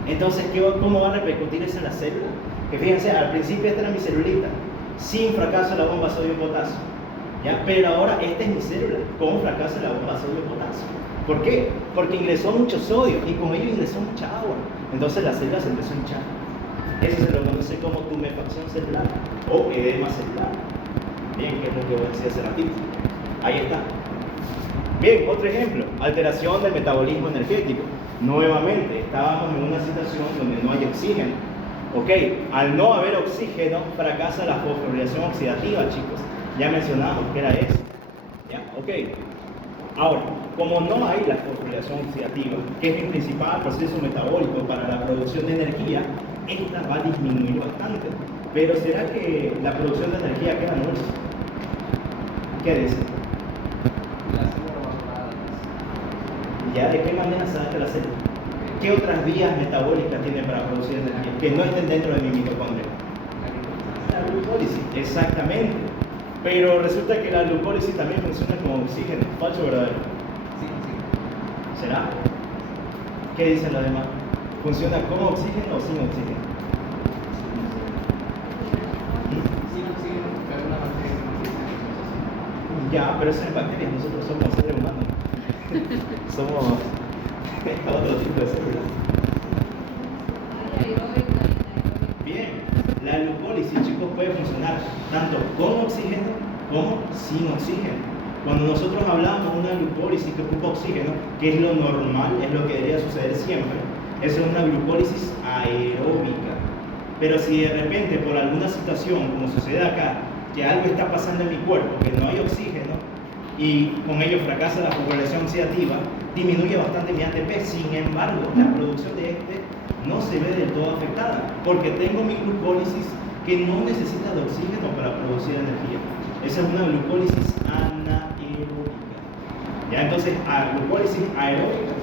Entonces, ¿cómo va a repercutir eso en la célula? Que fíjense, al principio esta era mi celulita, sin fracaso la bomba sodio-potasio. ¿Ya? Pero ahora esta es mi célula, con fracaso la bomba sodio-potasio. ¿Por qué? Porque ingresó mucho sodio y con ello ingresó mucha agua. Entonces la célula se empezó a hinchar. Eso se lo conoce como tumefacción celular o edema celular. Bien, que es lo que decía hace ratito. Ahí está. Bien, otro ejemplo, alteración del metabolismo energético. Nuevamente, estábamos en una situación donde no hay oxígeno. Ok, al no haber oxígeno, fracasa la fosforilación oxidativa, chicos. Ya mencionamos que era eso. ¿Ya? Ok. Ahora, como no hay la fosforilación oxidativa, que es el principal proceso metabólico para la producción de energía, esta va a disminuir bastante. Pero ¿será que la producción de energía queda mucho? ¿Qué dicen? ¿Ya de qué manera se adapta la célula? ¿Qué otras vías metabólicas tiene para producir energía que no estén dentro de mi mitocondria? La glucólisis, exactamente. Pero resulta que la glucólisis también funciona como oxígeno. ¿Falso o verdadero? Sí. ¿Será? ¿Qué dicen los demás? ¿Funciona como oxígeno o sin oxígeno? Sin oxígeno, pero una bacteria no oxígeno. Ya, pero eso es bacterias. Nosotros somos seres humanos. Somos otro tipo de células. Bien, la glucólisis, chicos, puede funcionar tanto con oxígeno como sin oxígeno. Cuando nosotros hablamos de una glucólisis que ocupa oxígeno, que es lo normal, es lo que debería suceder siempre, eso es una glucólisis aeróbica. Pero si de repente por alguna situación, como sucede acá, que algo está pasando en mi cuerpo, que no hay oxígeno, y con ello fracasa la fosforilación oxidativa, disminuye bastante mi ATP. Sin embargo, la producción de este no se ve del todo afectada, porque tengo mi glucólisis que no necesita de oxígeno para producir energía. Esa es una glucólisis anaeróbica. ¿Ya? Entonces, glucólisis aeróbica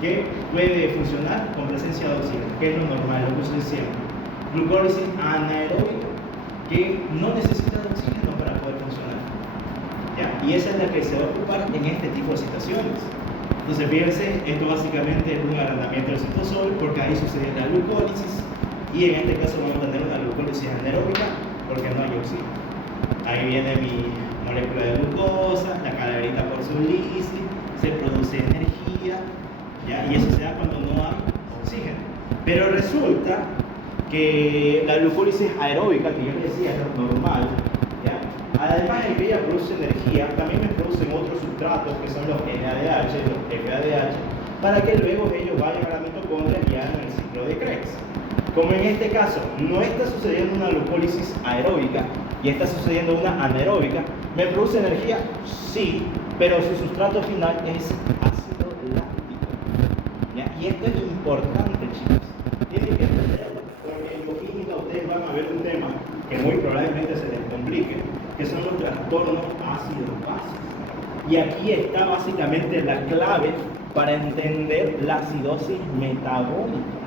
que puede funcionar con presencia de oxígeno, que es lo normal, lo que uso siempre. Glucólisis anaeróbica que no necesita de oxígeno para poder funcionar. ¿Ya? Y esa es la que se va a ocupar en este tipo de situaciones. Entonces, fíjense, esto básicamente es un agrandamiento del citosol, porque ahí sucede la glucólisis, y en este caso vamos a tener una glucólisis anaeróbica, porque no hay oxígeno. Ahí viene mi molécula de glucosa, la calaverita por su lisis, se produce energía, ¿ya? Y eso se da cuando no hay oxígeno. Pero resulta que la glucólisis aeróbica, que yo les decía es lo normal, ¿ya? Además de que ella produce energía, también me producen otros sustratos que son los NADH, los FADH, para que luego ellos vayan a la mitocondria y hagan el ciclo de Krebs. Como en este caso no está sucediendo una glucólisis aeróbica y está sucediendo una anaeróbica, ¿me produce energía? Sí, pero su sustrato final es ácido láctico. ¿Ya? Y esto es importante, chicos. Tienen que entenderlo, porque en bioquímica ustedes van a ver un tema que muy probablemente se les complique, que son los trastornos ácido-básicos. Y aquí está básicamente la clave para entender la acidosis metabólica.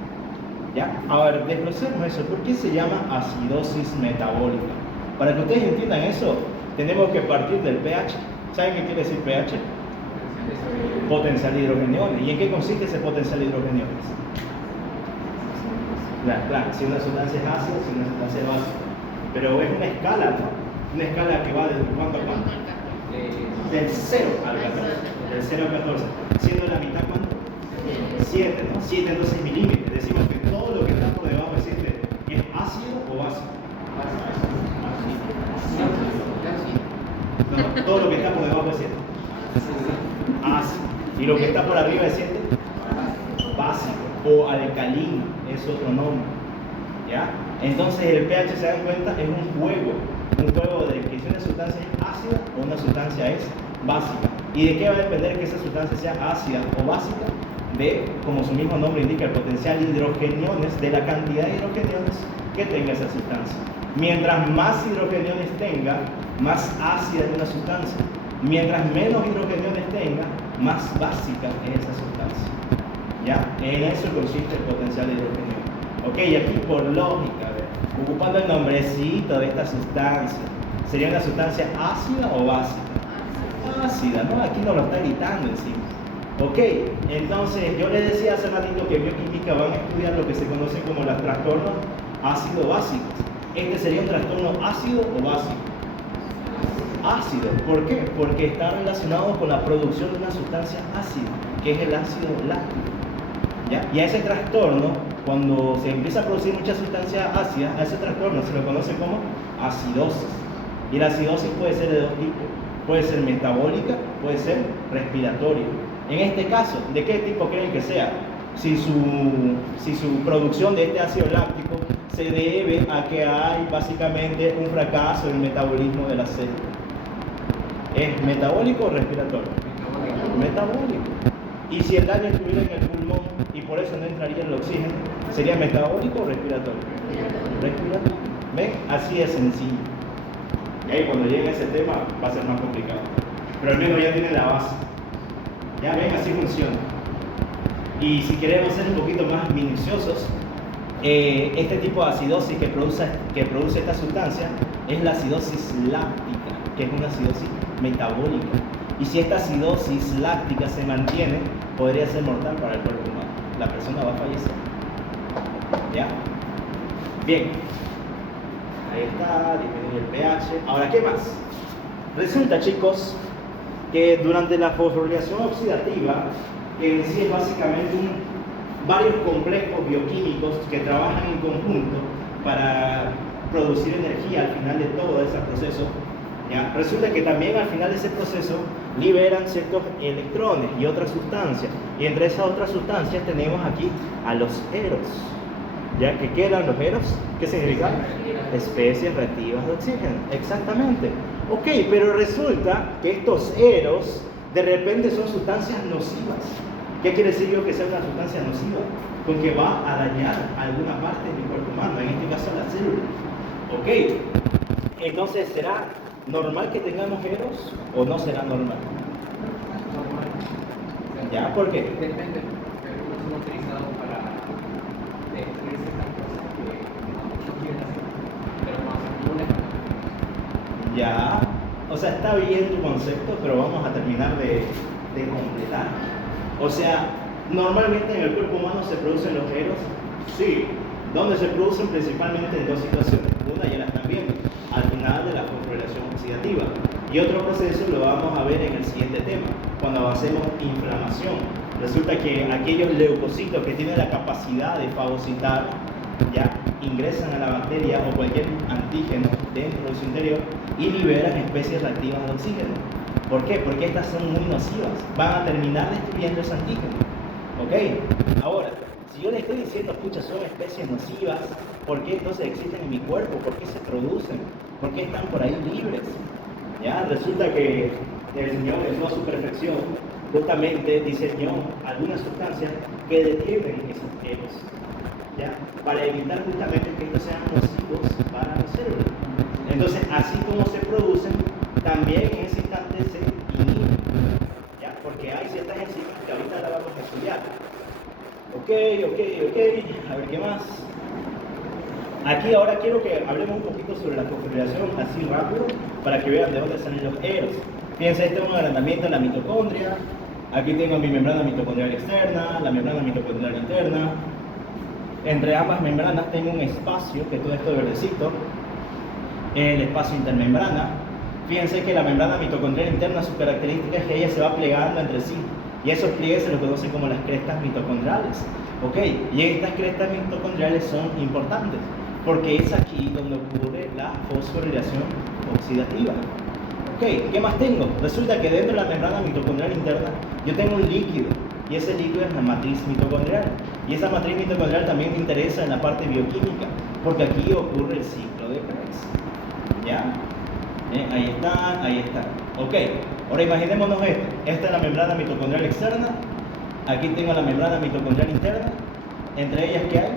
¿Ya? A ver, desglosemos eso. ¿Por qué se llama acidosis metabólica? Para que ustedes entiendan eso, tenemos que partir del pH. ¿Saben qué quiere decir pH? Potencial de hidrogeniones. ¿Y en qué consiste ese potencial de hidrogeniones? Claro, si una sustancia es ácida, si una sustancia es básica. Pero es una escala, ¿no? Una escala que va desde cuánto a cuánto. Del 0 al 14. Del 0 al 14. Siendo la mitad, ¿cuánto? 7, ¿no? 7 entonces milímetros. Decimos que todo lo que está por debajo de 7 es ácido o básico. No, todo lo que está por debajo de 7. Ácido. Y lo que está por arriba de 7, básico o alcalino, es otro nombre. ¿Ya? Entonces el pH, se dan cuenta, es un juego de que si una sustancia es ácida o una sustancia es básica. ¿Y de qué va a depender que esa sustancia sea ácida o básica? De, como su mismo nombre indica, el potencial de hidrogeniones, de la cantidad de hidrogeniones que tenga esa sustancia. Mientras más hidrogeniones tenga, más ácida es una sustancia. Mientras menos hidrogeniones tenga, más básica es esa sustancia. ¿Ya? En eso consiste el potencial de hidrogenio. Ok, y aquí por lógica, a ver, ocupando el nombrecito de esta sustancia, ¿sería una sustancia ácida o básica? Ácida, ¿no? Aquí nos lo está gritando encima. Ok, entonces yo les decía hace ratito que en bioquímica van a estudiar lo que se conoce como los trastornos ácido-básicos. ¿Este sería un trastorno ácido o básico? Ácido. ¿Por qué? Porque está relacionado con la producción de una sustancia ácida, que es el ácido láctico. ¿Ya? Y a ese trastorno, cuando se empieza a producir mucha sustancia ácida, a ese trastorno se lo conoce como acidosis. Y la acidosis puede ser de dos tipos. Puede ser metabólica, puede ser respiratoria. En este caso, ¿de qué tipo creen que sea? Si su producción de este ácido láctico se debe a que hay básicamente un fracaso del metabolismo de la célula. ¿Es metabólico o respiratorio? Metabólico. Y si el daño estuviera en el pulmón y por eso no entraría el oxígeno, ¿sería metabólico o respiratorio? Respiratorio. ¿Ven? Así de sencillo. Y ahí cuando llegue a ese tema va a ser más complicado. Pero al menos ya tiene la base. Ya ven, así funciona. Y si queremos ser un poquito más minuciosos, este tipo de acidosis que produce esta sustancia es la acidosis láctica, que es una acidosis metabólica. Y si esta acidosis láctica se mantiene, podría ser mortal para el cuerpo humano. La persona va a fallecer. ¿Ya? Bien. Ahí está, disminuye el pH. Ahora, ¿qué más? Resulta, chicos, que durante la fosforilación oxidativa, que en sí es básicamente varios complejos bioquímicos que trabajan en conjunto para producir energía al final de todo ese proceso, ¿ya? Resulta que también al final de ese proceso liberan ciertos electrones y otras sustancias. Y entre esas otras sustancias tenemos aquí a los eros. ¿Ya? ¿Qué eran los eros? ¿Qué significa? Especies reactivas de oxígeno. Exactamente. Ok, pero resulta que estos eros de repente son sustancias nocivas. ¿Qué quiere decir yo que sea una sustancia nociva? Porque va a dañar alguna parte de mi cuerpo humano, en este caso la célula. Ok, entonces ¿será normal que tengamos eros o no será normal? ¿Ya? ¿Por qué? Depende, pero no son utilizados para destruir ciertas cosas que no quieren hacer, pero no hacen ninguna. Ya, o sea, está bien tu concepto, pero vamos a terminar de completar. O sea, normalmente en el cuerpo humano se producen los eros, sí, donde se producen principalmente en dos situaciones. Una ya la están viendo, al final de la fosforilación oxidativa. Y otro proceso lo vamos a ver en el siguiente tema, cuando avancemos inflamación. Resulta que aquellos leucocitos que tienen la capacidad de fagocitar, ya ingresan a la bacteria o cualquier antígeno dentro de su interior y liberan especies reactivas de oxígeno. ¿Por qué? Porque estas son muy nocivas, van a terminar destruyendo ese antígeno. ¿Ok? Ahora, si yo le estoy diciendo, escucha, son especies nocivas, ¿por qué entonces existen en mi cuerpo? ¿Por qué se producen? ¿Por qué están por ahí libres? ¿Ya? Resulta que el Señor en toda su perfección justamente diseñó algunas sustancias que detienen esos eros, ¿ya? Para evitar justamente que estos sean nocivos para la célula. Entonces, así como se producen, también en ese instante se inhiben, ¿ya? Porque hay ciertas enzimas que ahorita la vamos a estudiar. Ok, a ver qué más. Aquí ahora quiero que hablemos un poquito sobre la fosforilación así rápido para que vean de dónde salen los eros. Fíjense, este es un agrandamiento de la mitocondria. Aquí tengo mi membrana mitocondrial externa, la membrana mitocondrial interna. Entre ambas membranas tengo un espacio, que todo esto verdecito, el espacio intermembrana. Fíjense que la membrana mitocondrial interna, su característica es que ella se va plegando entre sí. Y esos pliegues se los conocen como las crestas mitocondriales. ¿Ok? Y estas crestas mitocondriales son importantes, porque es aquí donde ocurre la fosforilación oxidativa. ¿Ok? ¿Qué más tengo? Resulta que dentro de la membrana mitocondrial interna yo tengo un líquido, y ese líquido es la matriz mitocondrial. Y esa matriz mitocondrial también me interesa en la parte bioquímica, porque aquí ocurre el ciclo de Krebs. ¿Ya? Ahí están. Ok, ahora imaginémonos esto. Esta es la membrana mitocondrial externa. Aquí tengo la membrana mitocondrial interna. Entre ellas, ¿qué hay?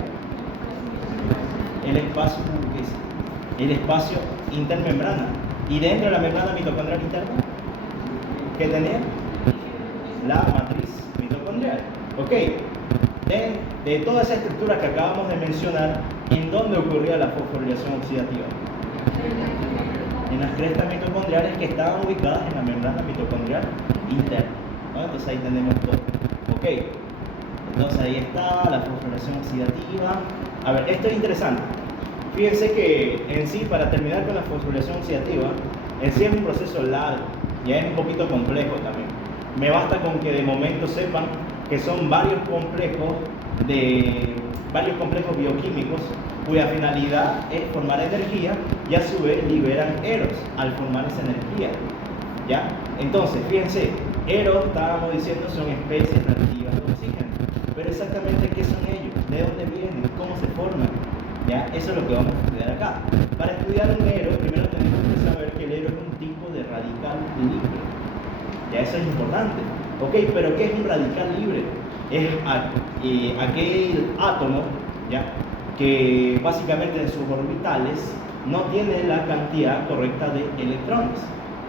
El espacio intermembrana. Y dentro de la membrana mitocondrial interna, ¿qué tenía? La matriz mitocondrial. Ok, de toda esa estructura que acabamos de mencionar, ¿en dónde ocurría la fosforilación oxidativa? En las crestas mitocondriales que estaban ubicadas en la membrana mitocondrial interna, ¿no? Entonces ahí tenemos todo. Ok, entonces ahí está la fosforilación oxidativa. A ver, esto es interesante. Fíjense que en sí, para terminar con la fosforilación oxidativa, en sí es un proceso largo, ya es un poquito complejo también. Me basta con que de momento sepan que son varios complejos bioquímicos cuya finalidad es formar energía y a su vez liberan eros al formar esa energía. ¿Ya? Entonces, fíjense, eros, estábamos diciendo, son especies nativas de oxígeno. Pero exactamente, ¿qué son ellos? ¿De dónde vienen? ¿Cómo se forman? ¿Ya? Eso es lo que vamos a estudiar acá. Para estudiar un ero, primero tenemos que saber que el ero es un tipo de radical libre. Ya, eso es importante. Ok, pero ¿qué es un radical libre? Es aquel átomo, ¿ya?, que básicamente en sus orbitales no tiene la cantidad correcta de electrones,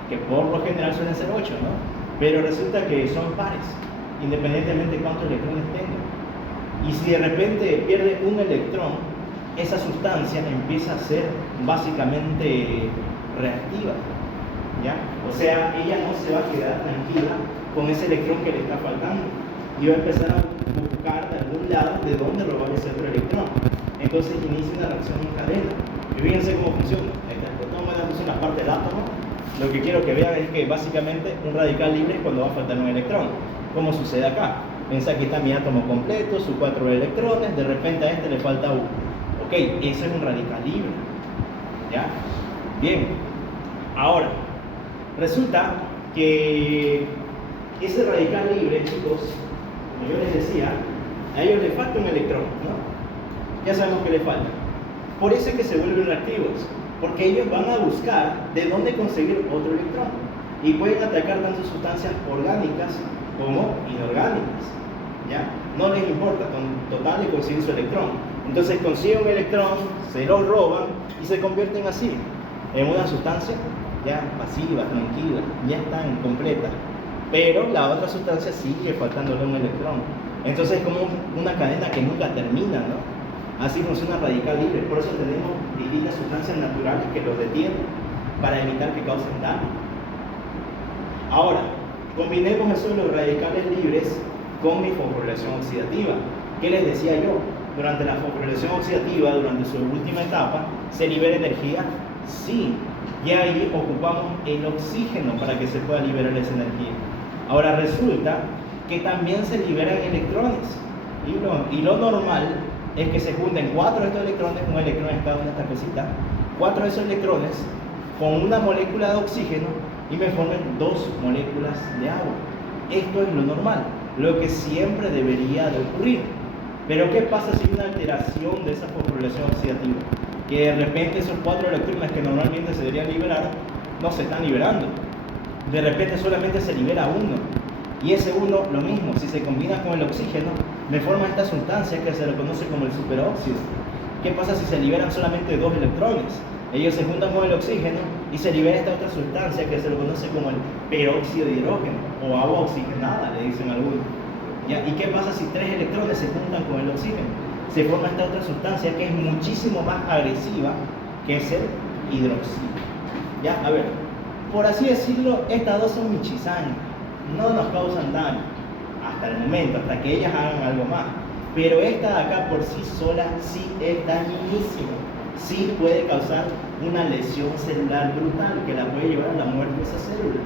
que por lo general suelen ser 8, ¿no? Pero resulta que son pares, independientemente de cuántos electrones tengan. Y si de repente pierde un electrón, esa sustancia empieza a ser básicamente reactiva, ¿ya? O sea, ella no se va a quedar tranquila con ese electrón que le está faltando y va a empezar a buscar de algún lado de dónde robar ese otro electrón. Entonces inicia una reacción en cadena. Y fíjense cómo funciona. De todas maneras, en la parte del átomo, lo que quiero que vean es que básicamente un radical libre es cuando va a faltar un electrón. ¿Cómo sucede acá? Piensa, aquí está mi átomo completo, sus 4 electrones, de repente a este le falta 1. Ok, eso es un radical libre. ¿Ya? Bien. Ahora, resulta que ese radical libre, chicos, como yo les decía, a ellos les falta un electrón, ¿no? Ya sabemos que les falta. Por eso es que se vuelven reactivos, porque ellos van a buscar de dónde conseguir otro electrón y pueden atacar tanto sustancias orgánicas como inorgánicas, ¿ya? No les importa, con total de conseguir su electrón. Entonces consiguen un electrón, se lo roban y se convierten así en una sustancia ya pasiva, tranquila, ya están completa, pero la otra sustancia sigue faltándole un electrón. Entonces es como una cadena que nunca termina, ¿no? Así funciona radical libre. Por eso tenemos distintas sustancias naturales que los detienen para evitar que causen daño. Ahora, combinemos eso de los radicales libres con mi fosforilación oxidativa. ¿Qué les decía yo? Durante la fosforilación oxidativa, durante su última etapa, ¿se libera energía? Sí. Y ahí ocupamos el oxígeno para que se pueda liberar esa energía. Ahora resulta que también se liberan electrones. Y lo normal es que se junten 4 de estos electrones, un electrón en cada una de estas cositas, 4 de esos electrones con una molécula de oxígeno y me formen 2 moléculas de agua. Esto es lo normal, lo que siempre debería de ocurrir. Pero ¿qué pasa si hay una alteración de esa fosforilación oxidativa? Que de repente esos 4 electrones que normalmente se deberían liberar no se están liberando. De repente solamente se libera uno. Y ese uno, lo mismo, si se combina con el oxígeno, me forma esta sustancia que se le conoce como el superóxido. ¿Qué pasa si se liberan solamente 2 electrones? Ellos se juntan con el oxígeno y se libera esta otra sustancia que se le conoce como el peróxido de hidrógeno o agua oxigenada, le dicen algunos. ¿Ya? ¿Y qué pasa si 3 electrones se juntan con el oxígeno? Se forma esta otra sustancia que es muchísimo más agresiva, que es el hidróxido. ¿Ya? A ver, por así decirlo, estas dos son michizanas. No nos causan daño hasta el momento, hasta que ellas hagan algo más. Pero esta de acá por sí sola sí es dañinísima. Sí puede causar una lesión celular brutal que la puede llevar a la muerte de esa célula.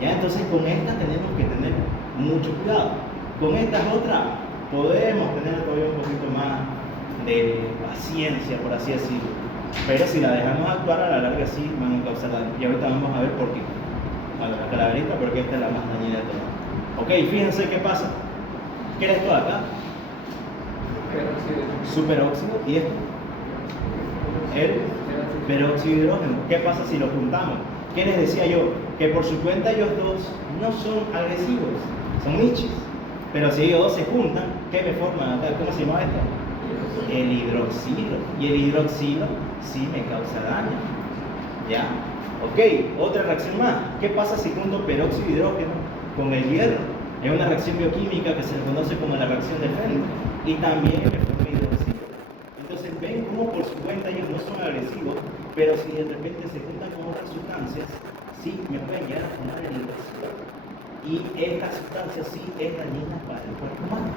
¿Ya? Entonces con esta tenemos que tener mucho cuidado. Con estas otras podemos tener todavía un poquito más de paciencia, por así decirlo. Pero si la dejamos actuar, a la larga sí van a causar daño. Y ahorita vamos a ver por qué. A ver, la calaverita, porque esta es la más dañina de todas. Ok, fíjense qué pasa. ¿Qué es esto de acá? Superóxido. ¿Y esto? el peróxido de hidrógeno. ¿Qué pasa si lo juntamos? ¿Qué les decía yo? Que por su cuenta ellos dos no son agresivos, son michis. Pero si ellos dos se juntan, ¿qué me forman acá? ¿Cómo se llama esto? El hidroxilo. Y el hidroxilo sí me causa daño. ¿Ya? Ok, otra reacción más. ¿Qué pasa si junto peróxido de hidrógeno con el hierro? Es una reacción bioquímica que se conoce como la reacción de Fendt. Y también me forma hidroxilo. Entonces ven cómo por su cuenta ellos no son agresivos, pero si de repente se juntan con otras sustancias, sí me pueden llegar a formar el hidroxilo. Y esta sustancia sí es dañina para el cuerpo humano.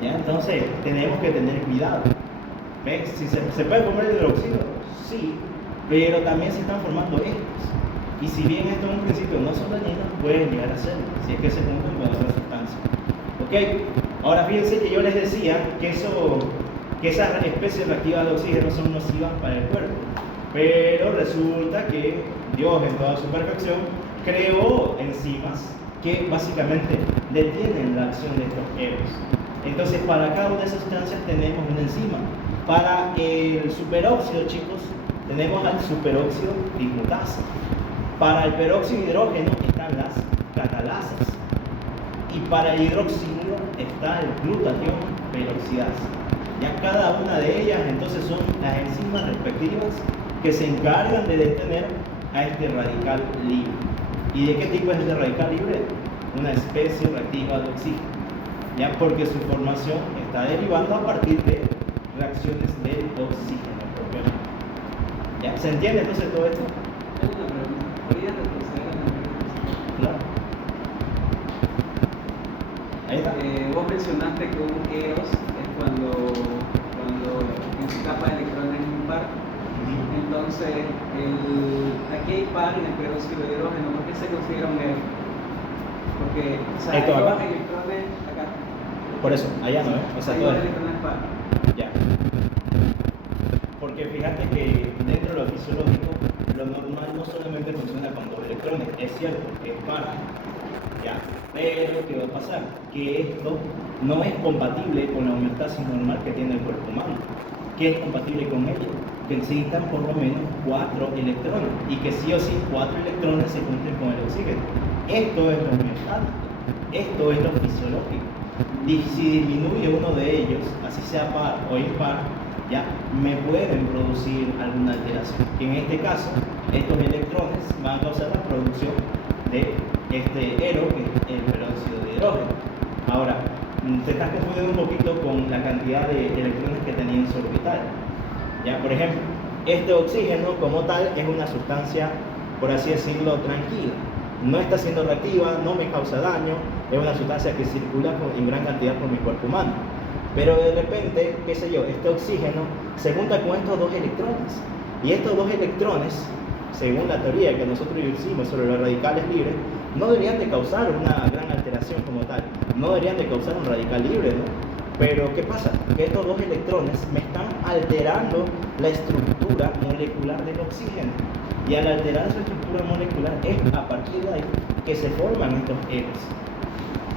¿Ya? Entonces tenemos que tener cuidado. ¿Ves? Si se puede formar el hidroxilo, sí, pero también se están formando estos. Y si bien estos en un principio no son dañinos, pueden llegar a serlo, si es que se juntan con otras sustancias. ¿Ok? Ahora fíjense que yo les decía que esas especies reactivas de oxígeno son nocivas para el cuerpo. Pero resulta que Dios en toda su perfección creó enzimas que básicamente detienen la acción de estos eros. Entonces para cada una de esas sustancias tenemos una enzima. Para el superóxido, chicos, tenemos al superóxido dismutasa. Para el peróxido de hidrógeno están las catalasas. Y para el hidroxilo está el glutatión peroxidasa. Ya cada una de ellas entonces son las enzimas respectivas que se encargan de detener a este radical libre. ¿Y de qué tipo es este radical libre? Una especie reactiva de oxígeno, ya porque su formación está derivando a partir de reacciones del oxígeno propiamente. ¿Ya? ¿Se entiende entonces todo esto? Tengo una pregunta. ¿Podría retroceder a la primera? Claro. Ahí está. Vos mencionaste que un eros es cuando en su capa de electrones es impar. Entonces, aquí hay par en el peróxido de hidrógeno. ¿Por qué se considera un eros? Porque, o sea, hay ¿Esto acá? dos electrones acá. Por eso, allá no, ¿eh? O sea, Hay todo dos esto. electrones par. Ya. Porque fíjate que dentro de lo fisiológico, lo normal no solamente funciona con dos electrones, es cierto, es par. Ya. Pero, ¿qué va a pasar? Que esto no es compatible con la homeostasis normal que tiene el cuerpo humano. ¿Qué es compatible con ello? Que existan por lo menos 4 electrones y que sí o sí 4 electrones se junten con el oxígeno. Esto es lo homeostático, esto es lo fisiológico. Y si disminuye uno de ellos, así sea par o impar, ya me pueden producir alguna alteración. Que en este caso, estos electrones van a causar la producción de este ero, que es el peróxido de hidrógeno. Ahora, te estás confundiendo un poquito con la cantidad de electrones que tenía en su orbital. Ya, por ejemplo, este oxígeno como tal es una sustancia, por así decirlo, tranquila. No está siendo reactiva, no me causa daño, es una sustancia que circula en gran cantidad por mi cuerpo humano. Pero de repente, qué sé yo, este oxígeno se junta con estos dos electrones. Y estos dos electrones, según la teoría que nosotros hicimos sobre los radicales libres, no deberían de causar una gran alteración como tal. No deberían de causar un radical libre, ¿no? Pero ¿qué pasa? Que estos dos electrones me están alterando la estructura molecular del oxígeno. Y al alterar su estructura molecular es a partir de ahí que se forman estos eros.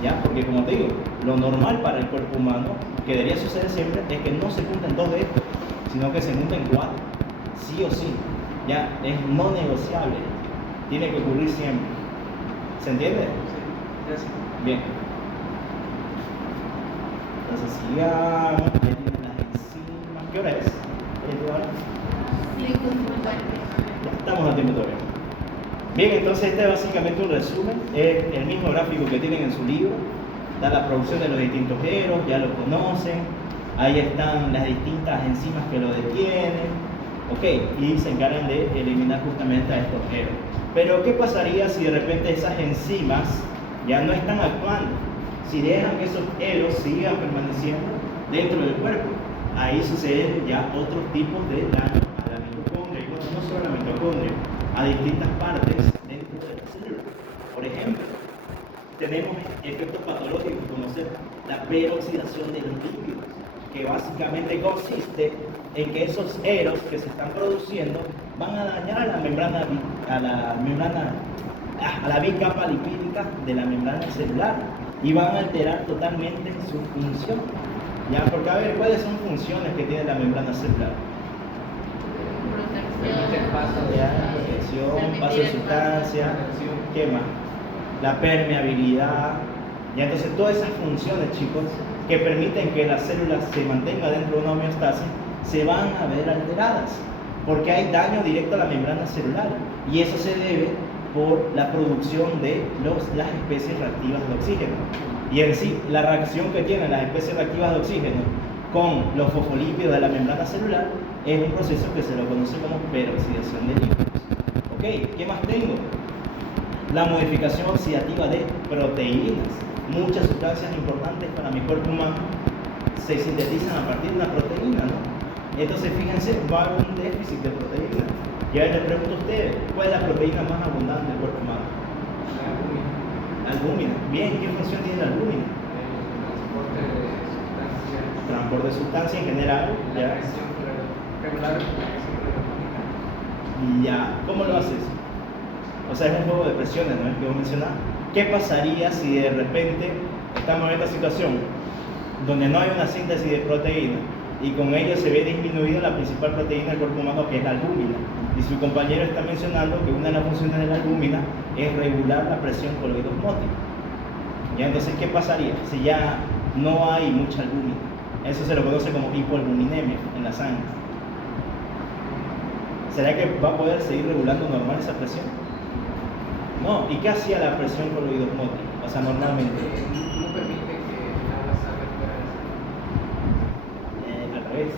¿Ya? Porque como te digo, lo normal para el cuerpo humano, que debería suceder siempre, es que no se junten dos de estos, sino que se junten 4. Sí o sí. Ya, es no negociable. Tiene que ocurrir siempre. ¿Se entiende? Sí, gracias. Bien. Entonces sigamos. Ahí tienen las enzimas. ¿Qué hora es? Ya estamos a tiempo todavía. Bien, entonces este es básicamente un resumen. Es el mismo gráfico que tienen en su libro. Da la producción de los distintos eros, ya lo conocen. Ahí están las distintas enzimas que lo detienen. Ok, y se encargan de eliminar justamente a estos eros. Pero ¿qué pasaría si de repente esas enzimas ya no están actuando? Si dejan que esos eros sigan permaneciendo dentro del cuerpo, ahí suceden ya otros tipos de daño a la mitocondria, y no solo a la mitocondria, a distintas partes dentro de la célula. Por ejemplo, tenemos efectos patológicos como ser la peroxidación de los lípidos, que básicamente consiste en que esos eros que se están produciendo van a dañar a la bicapa lipídica de la membrana celular y van a alterar totalmente su función. Ya, porque a ver, ¿cuáles son funciones que tiene la membrana celular? Permite el paso de Ya, sustancias. protección, paso de sustancia, ¿qué más? La permeabilidad. Y entonces todas esas funciones, chicos, que permiten que la célula se mantenga dentro de una homeostasis, se van a ver alteradas, porque hay daño directo a la membrana celular, y eso se debe por la producción de las especies reactivas de oxígeno. Y en sí, la reacción que tienen las especies reactivas de oxígeno con los fosfolípidos de la membrana celular es un proceso que se lo conoce como peroxidación de lípidos. ¿Ok? ¿Qué más tengo? La modificación oxidativa de proteínas. Muchas sustancias importantes para mi cuerpo humano se sintetizan a partir de una proteína, ¿no? Entonces, fíjense, va a haber un déficit de proteína. Y ahora les pregunto a ustedes, ¿cuál es la proteína más abundante del cuerpo humano? La albúmina. Bien, ¿qué función tiene la albúmina? Transporte de sustancias. Transporte de sustancia en general. La Ya. presión regular, la presión reglamentaria. Ya, ¿cómo lo haces? O sea, es un juego de presiones, ¿no? El que vos mencionás. ¿Qué pasaría si de repente estamos en esta situación donde no hay una síntesis de proteína y con ello se ve disminuida la principal proteína del cuerpo humano, que es la albúmina? Y su compañero está mencionando que una de las funciones de la albúmina es regular la presión coloidosmótica. ¿Ya? Entonces, ¿qué pasaría si ya no hay mucha albúmina? Eso se lo conoce como hipoalbuminemia en la sangre. ¿Será que va a poder seguir regulando normal esa presión? No. ¿Y qué hacía la presión coloidosmótica? O sea, normalmente. No permite que el agua salga fuera de la Al revés.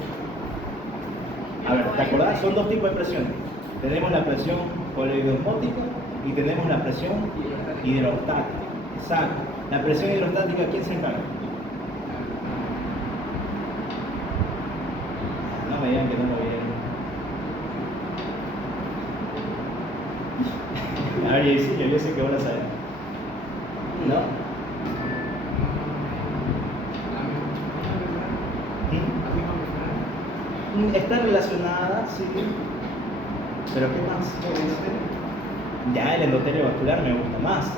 A ver, ¿te acordás? Son dos tipos de presiones. Tenemos la presión coloidosmótica y tenemos la presión hidrostática. Exacto. La presión hidrostática, ¿quién se encarga? No me digan que no lo vieron. A ver, yo sé que vos la sabés. ¿No? Está relacionada, sí. ¿Pero qué más? Ya el endotelio vascular me gusta más.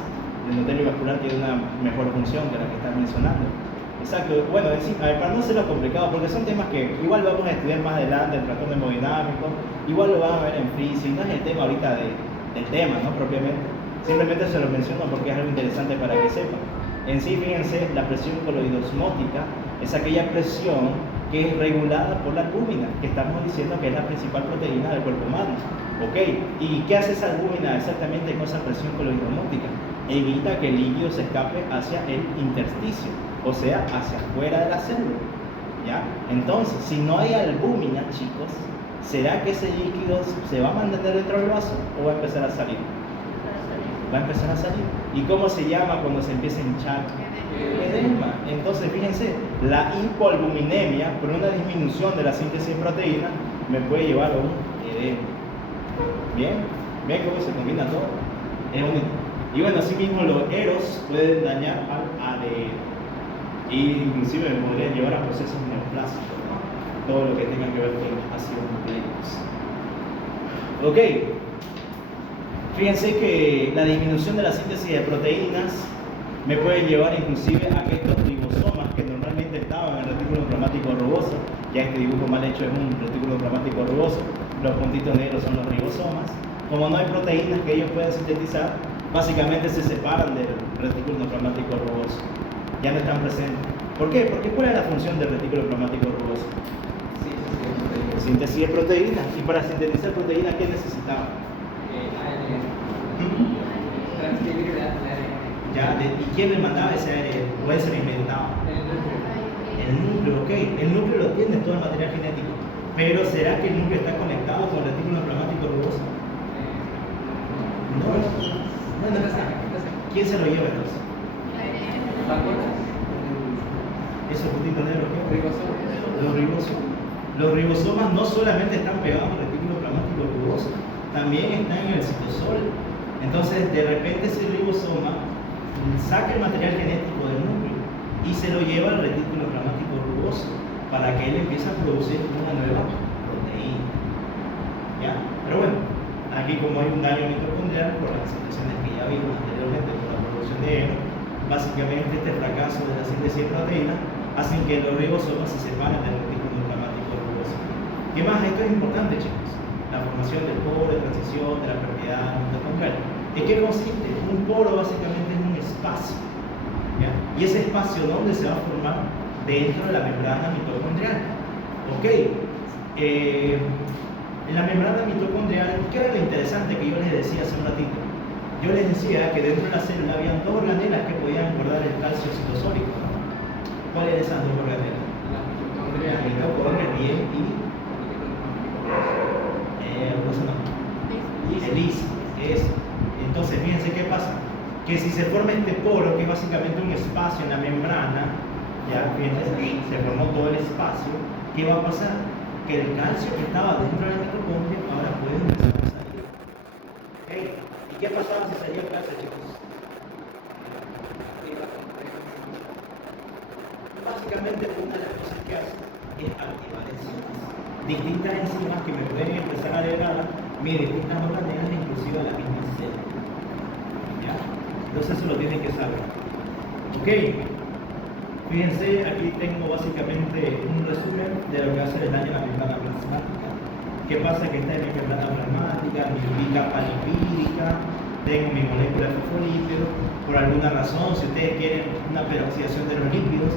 El endotelio vascular tiene una mejor función que la que estás mencionando. Exacto. Bueno, a ver, para no hacerlo complicado, porque son temas que igual vamos a estudiar más adelante, el trastorno hemodinámico, igual lo van a ver en física, no es el tema ahorita del tema, ¿no? Propiamente. Simplemente se lo menciono porque es algo interesante para que sepan. En sí, fíjense, la presión coloidosmótica es aquella presión que es regulada por la albúmina, que estamos diciendo que es la principal proteína del cuerpo humano. ¿Ok? ¿Y qué hace esa albúmina exactamente con esa presión coloidosmótica? Evita que el líquido se escape hacia el intersticio, o sea, hacia afuera de la célula. ¿Ya? Entonces, si no hay albúmina, chicos, ¿será que ese líquido se va a mantener dentro del vaso o va a empezar a salir? Va a empezar a salir. ¿Y cómo se llama cuando se empieza a hinchar? Edema. Entonces, fíjense, la hipoalbuminemia, por una disminución de la síntesis de proteína, me puede llevar a un edema. ¿Bien? ¿Ven cómo se combina todo? Es único. Y bueno, asimismo los eros pueden dañar al ADN. Y inclusive me podrían llevar a procesos neoplásicos, ¿no? Todo lo que tenga que ver con los ácidos nucleicos. Ok. Fíjense que la disminución de la síntesis de proteínas me puede llevar inclusive a que estos ribosomas que normalmente estaban en el retículo plasmático rugoso, ya este dibujo mal hecho es un retículo plasmático rugoso, los puntitos negros son los ribosomas, como no hay proteínas que ellos puedan sintetizar, básicamente se separan del retículo plasmático rugoso, ya no están presentes. ¿Por qué? Porque ¿cuál es la función del retículo plasmático rugoso? Síntesis de proteínas. Y para sintetizar proteínas, ¿qué necesitaba? Transcribir el ADN. Ya, ¿y quién le mandaba ese ARN? ¿O él se lo inventaba? El núcleo, ok. El núcleo lo tiene todo el material genético. Pero ¿será que el núcleo está conectado con el retículo plasmático rugoso? No. Bueno, ¿quién se lo lleva entonces? ¿Esos puntitos negros qué? Los ribosomas. Los ribosomas no solamente están pegados al retículo plasmático rugoso, también están en el citosol. Entonces, de repente ese ribosoma saca el material genético del núcleo y se lo lleva al retículo plasmático rugoso para que él empiece a producir una nueva proteína. ¿Ya? Pero bueno, aquí como hay un daño mitocondrial por las situaciones que ya vimos anteriormente por la producción de heno, básicamente este fracaso de la síntesis de proteína hacen que los ribosomas se separen del retículo plasmático rugoso. ¿Qué más? Esto es importante, chicos. la formación del poro, de transición, de la propiedad mitocondrial. ¿En qué consiste? Un poro básicamente es un espacio, ¿ya? Y ese espacio, ¿dónde se va a formar? Dentro de la membrana mitocondrial. ¿Ok? En la membrana mitocondrial, ¿qué era lo interesante que yo les decía hace un ratito? Yo les decía que dentro de la célula había dos organelas que podían guardar el calcio citosólico, ¿no? ¿Cuáles eran esas dos organelas? La mitocondria bien y ELIS es. Entonces, fíjense qué pasa. Que si se forma este poro, que es básicamente un espacio en la membrana, ya fíjense, se formó todo el espacio, ¿qué va a pasar? Que el calcio que estaba dentro de la mitocondria ahora puede empezar a salir. ¿Okay? ¿Y qué pasaba si salía el calcio, chicos? Básicamente, una de las cosas que hace es activar enzimas. Distintas enzimas que me pueden empezar a degradar mis distintas organelas, inclusive la misma célula. ¿Ya? Entonces eso lo tienen que saber. Ok. Fíjense, aquí tengo básicamente un resumen de lo que va a hacer el daño a la membrana plasmática. ¿Qué pasa? Que esta es mi membrana plasmática, mi capa lipídica, tengo mi molécula de fosfolípido. Por alguna razón, si ustedes quieren una peroxidación de los lípidos,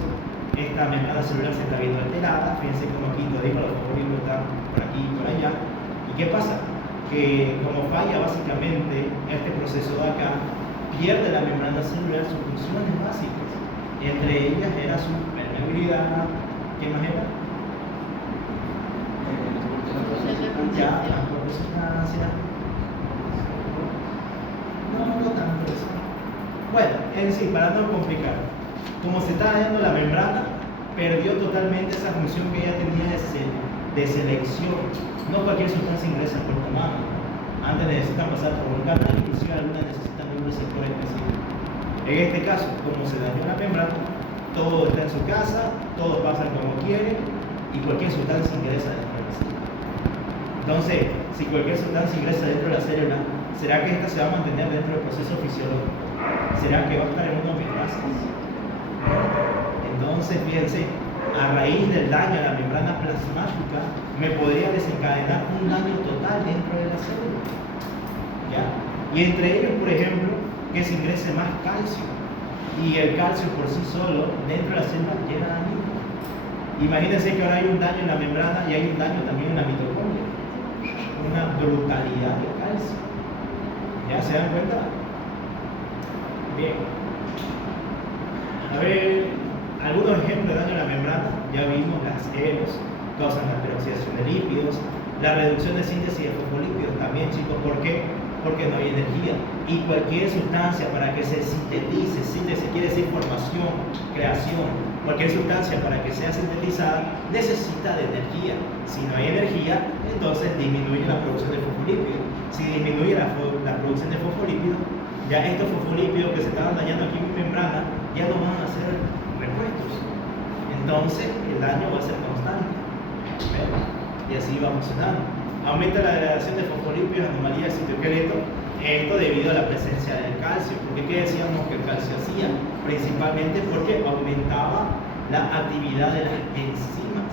esta membrana celular se está viendo alterada. Fíjense como aquí lo digo, los fosfolípidos están por aquí y por allá. ¿Y qué pasa? Que como falla básicamente este proceso de acá, pierde la membrana celular sus funciones básicas. Entre ellas era su permeabilidad. ¿Qué más era? Ya, transporte de sustancia. No tanto eso. Bueno, en sí, para no complicar, como se está dañando la membrana, perdió totalmente esa función que ella tenía de selección. No cualquier sustancia ingresa al cuerpo humano. Antes necesitan pasar por un canal, inclusive algunas necesitan un receptor específico. En este caso, como se dañó la membrana, todo está en su casa, todos pasan como quieren y cualquier sustancia ingresa dentro de la célula. Entonces, si cualquier sustancia ingresa dentro de la célula, ¿será que esta se va a mantener dentro del proceso fisiológico? ¿Será que va a estar en una homeostasis? Entonces, fíjense, a raíz del daño a la membrana plasmática, me podría desencadenar un daño total dentro de la célula. ¿Ya? Y entre ellos, por ejemplo, que se ingrese más calcio. Y el calcio por sí solo, dentro de la célula, llena dañino. Imagínense que ahora hay un daño en la membrana y hay un daño también en la mitocondria. Una brutalidad de calcio. ¿Ya se dan cuenta? Bien. A ver, algunos ejemplos de daño a la membrana. Ya vimos las ELOS, causan la peroxidación de lípidos, la reducción de síntesis de fosfolípidos también, chicos. ¿Por qué? Porque no hay energía. Y cualquier sustancia para que se sintetice, síntesis quiere decir formación, creación, cualquier sustancia para que sea sintetizada necesita de energía. Si no hay energía, entonces disminuye la producción de fosfolípidos. Si disminuye la producción de fosfolípidos, ya estos fosfolípidos que se estaban dañando aquí en mi membrana ya no van a ser repuestos. Entonces el daño va a ser constante. ¿Ven? Y así va funcionando. Aumenta la degradación de fosfolípidos, anomalía del citoesqueleto, esto debido a la presencia del calcio. ¿Por qué decíamos que el calcio hacía? Principalmente porque aumentaba la actividad de las enzimas.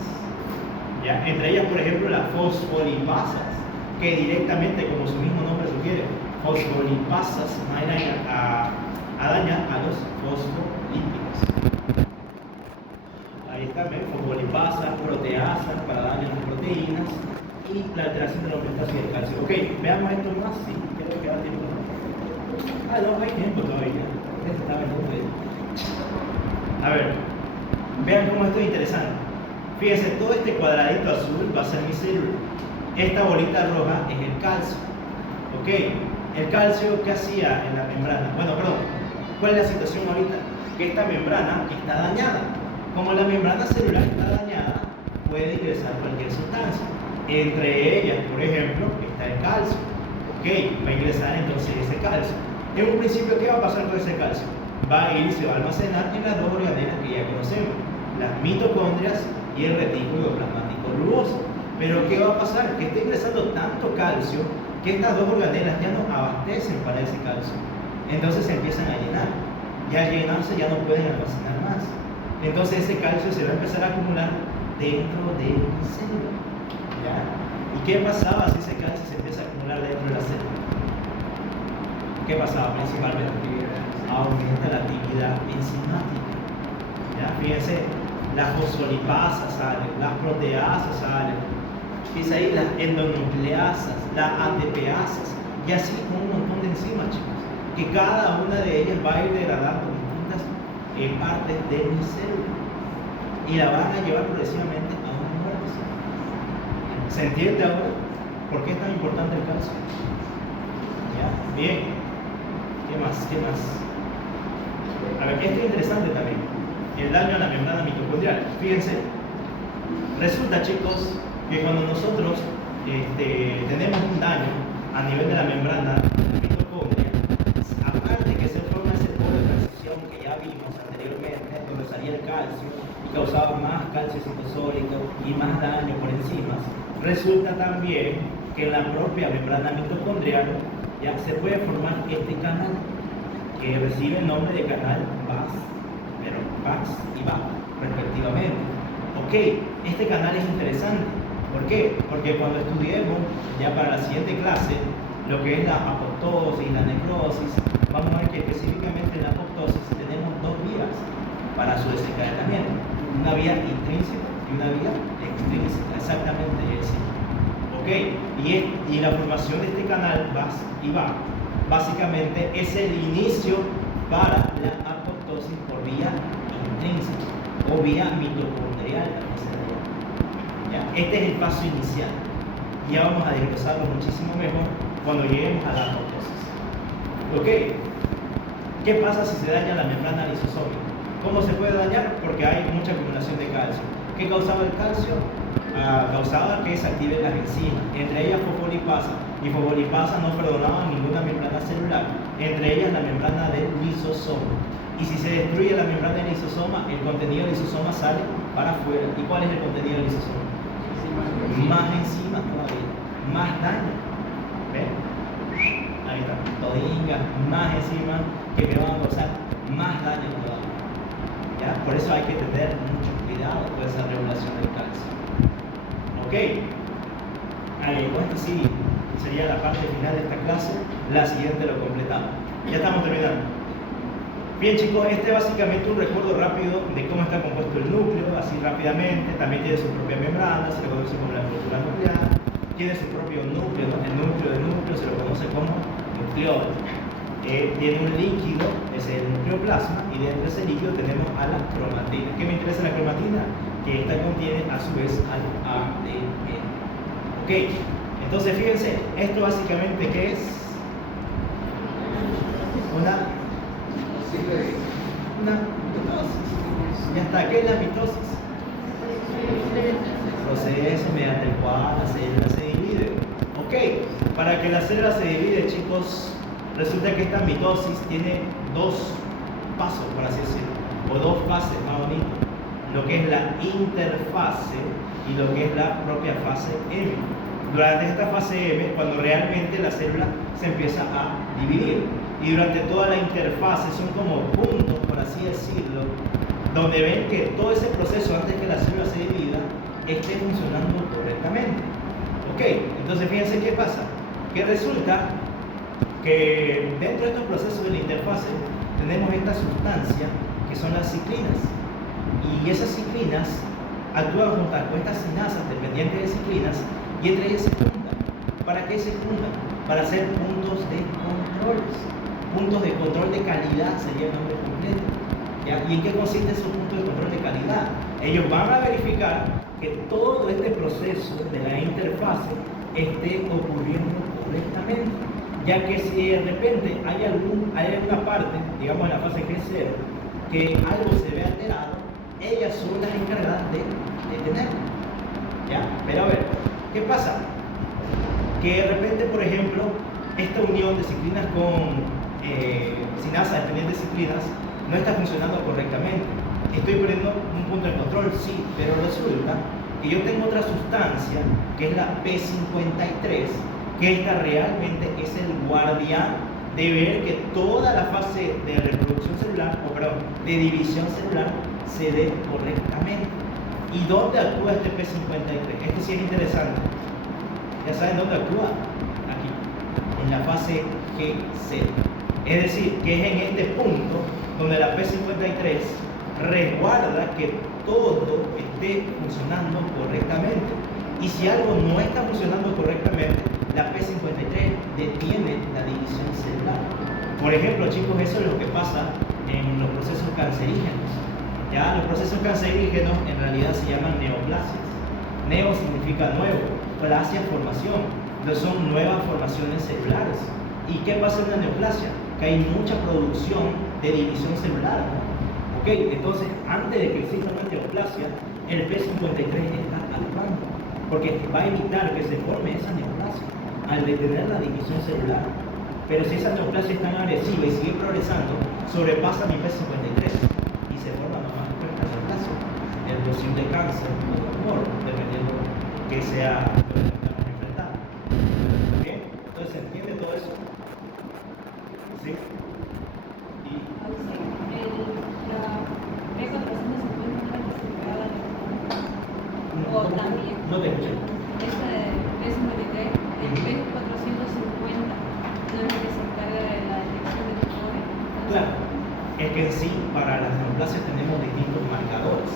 ¿Ya? Entre ellas, por ejemplo, las fosfolipasas, que directamente, como su mismo nombre sugiere, fosfolipasas van a dañar a los fosfolípidos. Ahí está, fosfolipasas, proteasas para daño a las proteínas y la alteración de la homeostasis del calcio. Ok, veamos esto más. Sí, creo que da tiempo. No, hay tiempo todavía. Este está bien. A ver, vean cómo esto es interesante. Fíjense, todo este cuadradito azul va a ser mi célula. Esta bolita roja es el calcio. Ok, el calcio, ¿qué hacía en la membrana? Bueno, perdón, ¿cuál es la situación ahorita? Que esta membrana está dañada. Como la membrana celular está dañada, puede ingresar cualquier sustancia. Entre ellas, por ejemplo, está el calcio. Ok, va a ingresar entonces ese calcio. En un principio, ¿qué va a pasar con ese calcio? Va a ir y se va a almacenar en las dos organelas que ya conocemos, las mitocondrias y el retículo plasmático rugoso. Pero ¿qué va a pasar? Que está ingresando tanto calcio que estas dos organelas ya no abastecen para ese calcio. Entonces se empiezan a llenar. Y al llenarse ya no pueden almacenar más. Entonces ese calcio se va a empezar a acumular dentro de mi célula. ¿Ya? ¿Y qué pasaba si ese calcio se empieza a acumular dentro de la célula? ¿Qué pasaba principalmente? Aumenta la actividad enzimática. ¿Ya? Fíjense, las fosfolipasas salen, las proteasas salen, fíjense ahí las endonucleasas, las ATPasas, y así con un montón de enzimas, chicos, que cada una de ellas va a ir degradando distintas partes de mi célula y la van a llevar progresivamente a una muerte. ¿Se entiende ahora por qué es tan importante el calcio? ¿Ya? Bien. ¿Qué más? ¿Qué más? A ver, esto es interesante también. El daño a la membrana mitocondrial. Fíjense, resulta, chicos, que cuando nosotros tenemos un daño a nivel de la membrana mitocondria, aparte que se forma ese polo de transición que ya vimos anteriormente, donde salía el calcio y causaba más calcio citosólico y más daño por enzimas, resulta también que en la propia membrana mitocondrial ya se puede formar este canal que recibe el nombre de canal VAS, pero VAS y VAP respectivamente. Ok, este canal es interesante. ¿Por qué? Porque cuando estudiemos ya para la siguiente clase lo que es la apoptosis y la necrosis, vamos a ver que específicamente en la apoptosis tenemos dos vías para su desencadenamiento, una vía intrínseca y una vía extrínseca, exactamente eso. Okay. Y la formación de este canal VAS y VAP básicamente es el inicio para la apoptosis por vía intrínseca o vía mitocondrial. ¿Ya? Este es el paso inicial. Ya vamos a desglosarlo muchísimo mejor cuando lleguemos a la apoptosis. Ok, ¿qué pasa si se daña la membrana lisosómica? ¿Cómo se puede dañar? Porque hay mucha acumulación de calcio. ¿Qué causaba el calcio? Causaba que se activen las enzimas, entre ellas fosfolipasa, y fosfolipasa no perdonaban ninguna membrana celular, entre ellas la membrana del lisosoma. Y si se destruye la membrana del lisosoma, el contenido del lisosoma sale para afuera. ¿Y cuál es el contenido del lisosoma? Más enzimas todavía, más daño. ¿Ven? Ahí está, todinga, más enzimas que me van a causar más daño todavía. ¿Ya? Por eso hay que tener mucho cuidado con esa regulación del calcio. Ok, bueno, esto sí sería la parte final de esta clase. La siguiente lo completamos. Ya estamos terminando. Bien, chicos, este es básicamente un recuerdo rápido de cómo está compuesto el núcleo, así rápidamente. También tiene su propia membrana, se le conoce como la estructura nuclear. Tiene su propio núcleo, ¿no? El núcleo de núcleo se lo conoce como nucleolo. Tiene un líquido, ese es el nucleoplasma, y dentro de ese líquido tenemos a la cromatina. ¿Qué me interesa la cromatina? Que esta contiene a su vez al ADN. Ok, entonces fíjense, esto básicamente ¿qué es? Una mitosis. Ya está, ¿qué es la mitosis? Proceso mediante el cual la célula se divide. Ok, para que la célula se divide, chicos, resulta que esta mitosis tiene dos pasos, por así decirlo, o dos fases más bonitas. Lo que es la interfase y lo que es la propia fase M. Durante esta fase M, cuando realmente la célula se empieza a dividir, y durante toda la interfase son como puntos, por así decirlo, donde ven que todo ese proceso antes de que la célula se divida esté funcionando correctamente. Ok, entonces fíjense qué pasa, que resulta que dentro de estos procesos de la interfase tenemos esta sustancia que son las ciclinas. Y esas ciclinas actúan juntas con estas sinasas dependientes de ciclinas y entre ellas se juntan. ¿Para qué se juntan? Para hacer puntos de control. Puntos de control de calidad sería el nombre completo. ¿Ya? ¿Y en qué consiste esos puntos de control de calidad? Ellos van a verificar que todo este proceso de la interfase esté ocurriendo correctamente. Ya que si de repente hay alguna parte, digamos en la fase G0, que algo se ve alterado, ellas son las encargadas de detenerlo. ¿Ya? Pero a ver, ¿qué pasa? Que de repente, por ejemplo, esta unión de ciclinas con sinasa dependiente de ciclinas no está funcionando correctamente. Estoy perdiendo un punto de control, sí, pero resulta que yo tengo otra sustancia, que es la P53, que esta realmente es el guardián de ver que toda la fase de reproducción celular, de división celular, se dé correctamente. ¿Y dónde actúa este P53? Esto sí es interesante. ¿Ya saben dónde actúa? Aquí, en la fase GC. Es decir, que es en este punto donde la P53 resguarda que todo esté funcionando correctamente. Y si algo no está funcionando correctamente, la P53 detiene la división celular. Por ejemplo, chicos, eso es lo que pasa en los procesos cancerígenos. Ya los procesos cancerígenos en realidad se llaman neoplasias. Neo significa nuevo, plasia formación. Entonces son nuevas formaciones celulares. ¿Y qué pasa en la neoplasia? Que hay mucha producción de división celular. ¿Ok? Entonces, antes de que exista una neoplasia, el P53 está actuando, porque va a evitar que se forme esa neoplasia al detener la división celular. Pero si esa neoplasia es tan agresiva y sigue progresando, sobrepasa mi P53 y se forma nomás esta neoplasia, el posible cáncer o tumor, dependiendo que sea lo que estamos enfrentando. ¿Bien? Entonces, ¿se entiende todo eso? ¿Sí? Y O también. no te escuché. Esta de P53, el P450 no es el que se encarga de la detección de tumores. Claro, es que en sí, para las neoplasias tenemos distintos marcadores,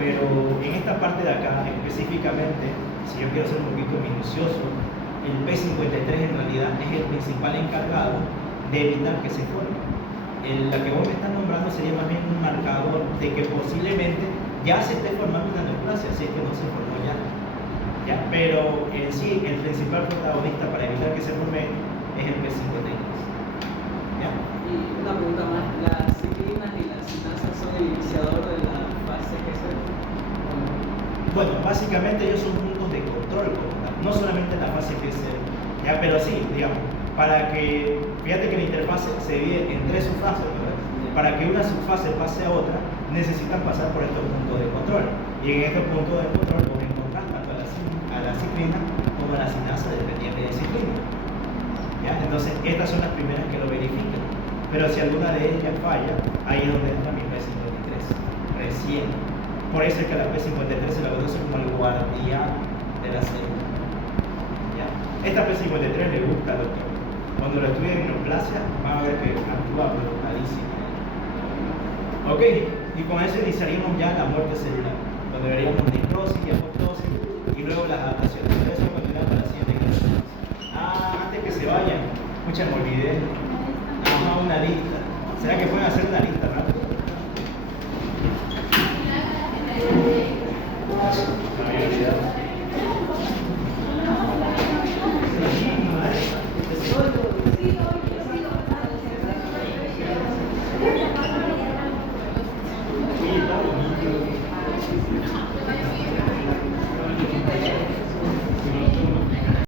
pero en esta parte de acá, específicamente, si yo quiero ser un poquito minucioso, el P53 en realidad es el principal encargado de evitar que se forme. La que vos me estás nombrando sería más bien un marcador de que posiblemente ya se esté formando una neoplasia, si es que no se formó ya. Pero en sí, el principal protagonista para evitar que se forme es el P53. ¿Ya? Y una pregunta más, ¿las ciclinas y las cinasas son el iniciador de la fase GC? Bueno, básicamente ellos son puntos de control, no solamente la fase GC, ¿ya? Pero sí, digamos, para que, fíjate que la interfase se divide en tres subfases, ¿verdad? Para que una subfase pase a otra, necesitan pasar por estos puntos de control. Y en estos puntos de control vos encontrás tanto a la ciclina como a la cinasa dependiente de ciclina. ¿Ya? Entonces, estas son las primeras que lo verifican. Pero si alguna de ellas falla, ahí es donde entra mi P53, recién. Por eso es que la P53 se la conoce como el guardián de la célula. ¿Ya? Esta P53 le gusta al doctor. Cuando lo estudien en neoplasia, van a ver que actúa brutalísimo. Ok, y con eso iniciaríamos ya la muerte celular, donde veríamos necrosis y apoptosis y luego las adaptaciones. Pero eso continuamos para la siguiente clase. Antes que se vayan, escuchen, me olvidé. Una lista. ¿Será que pueden hacer una lista rápida?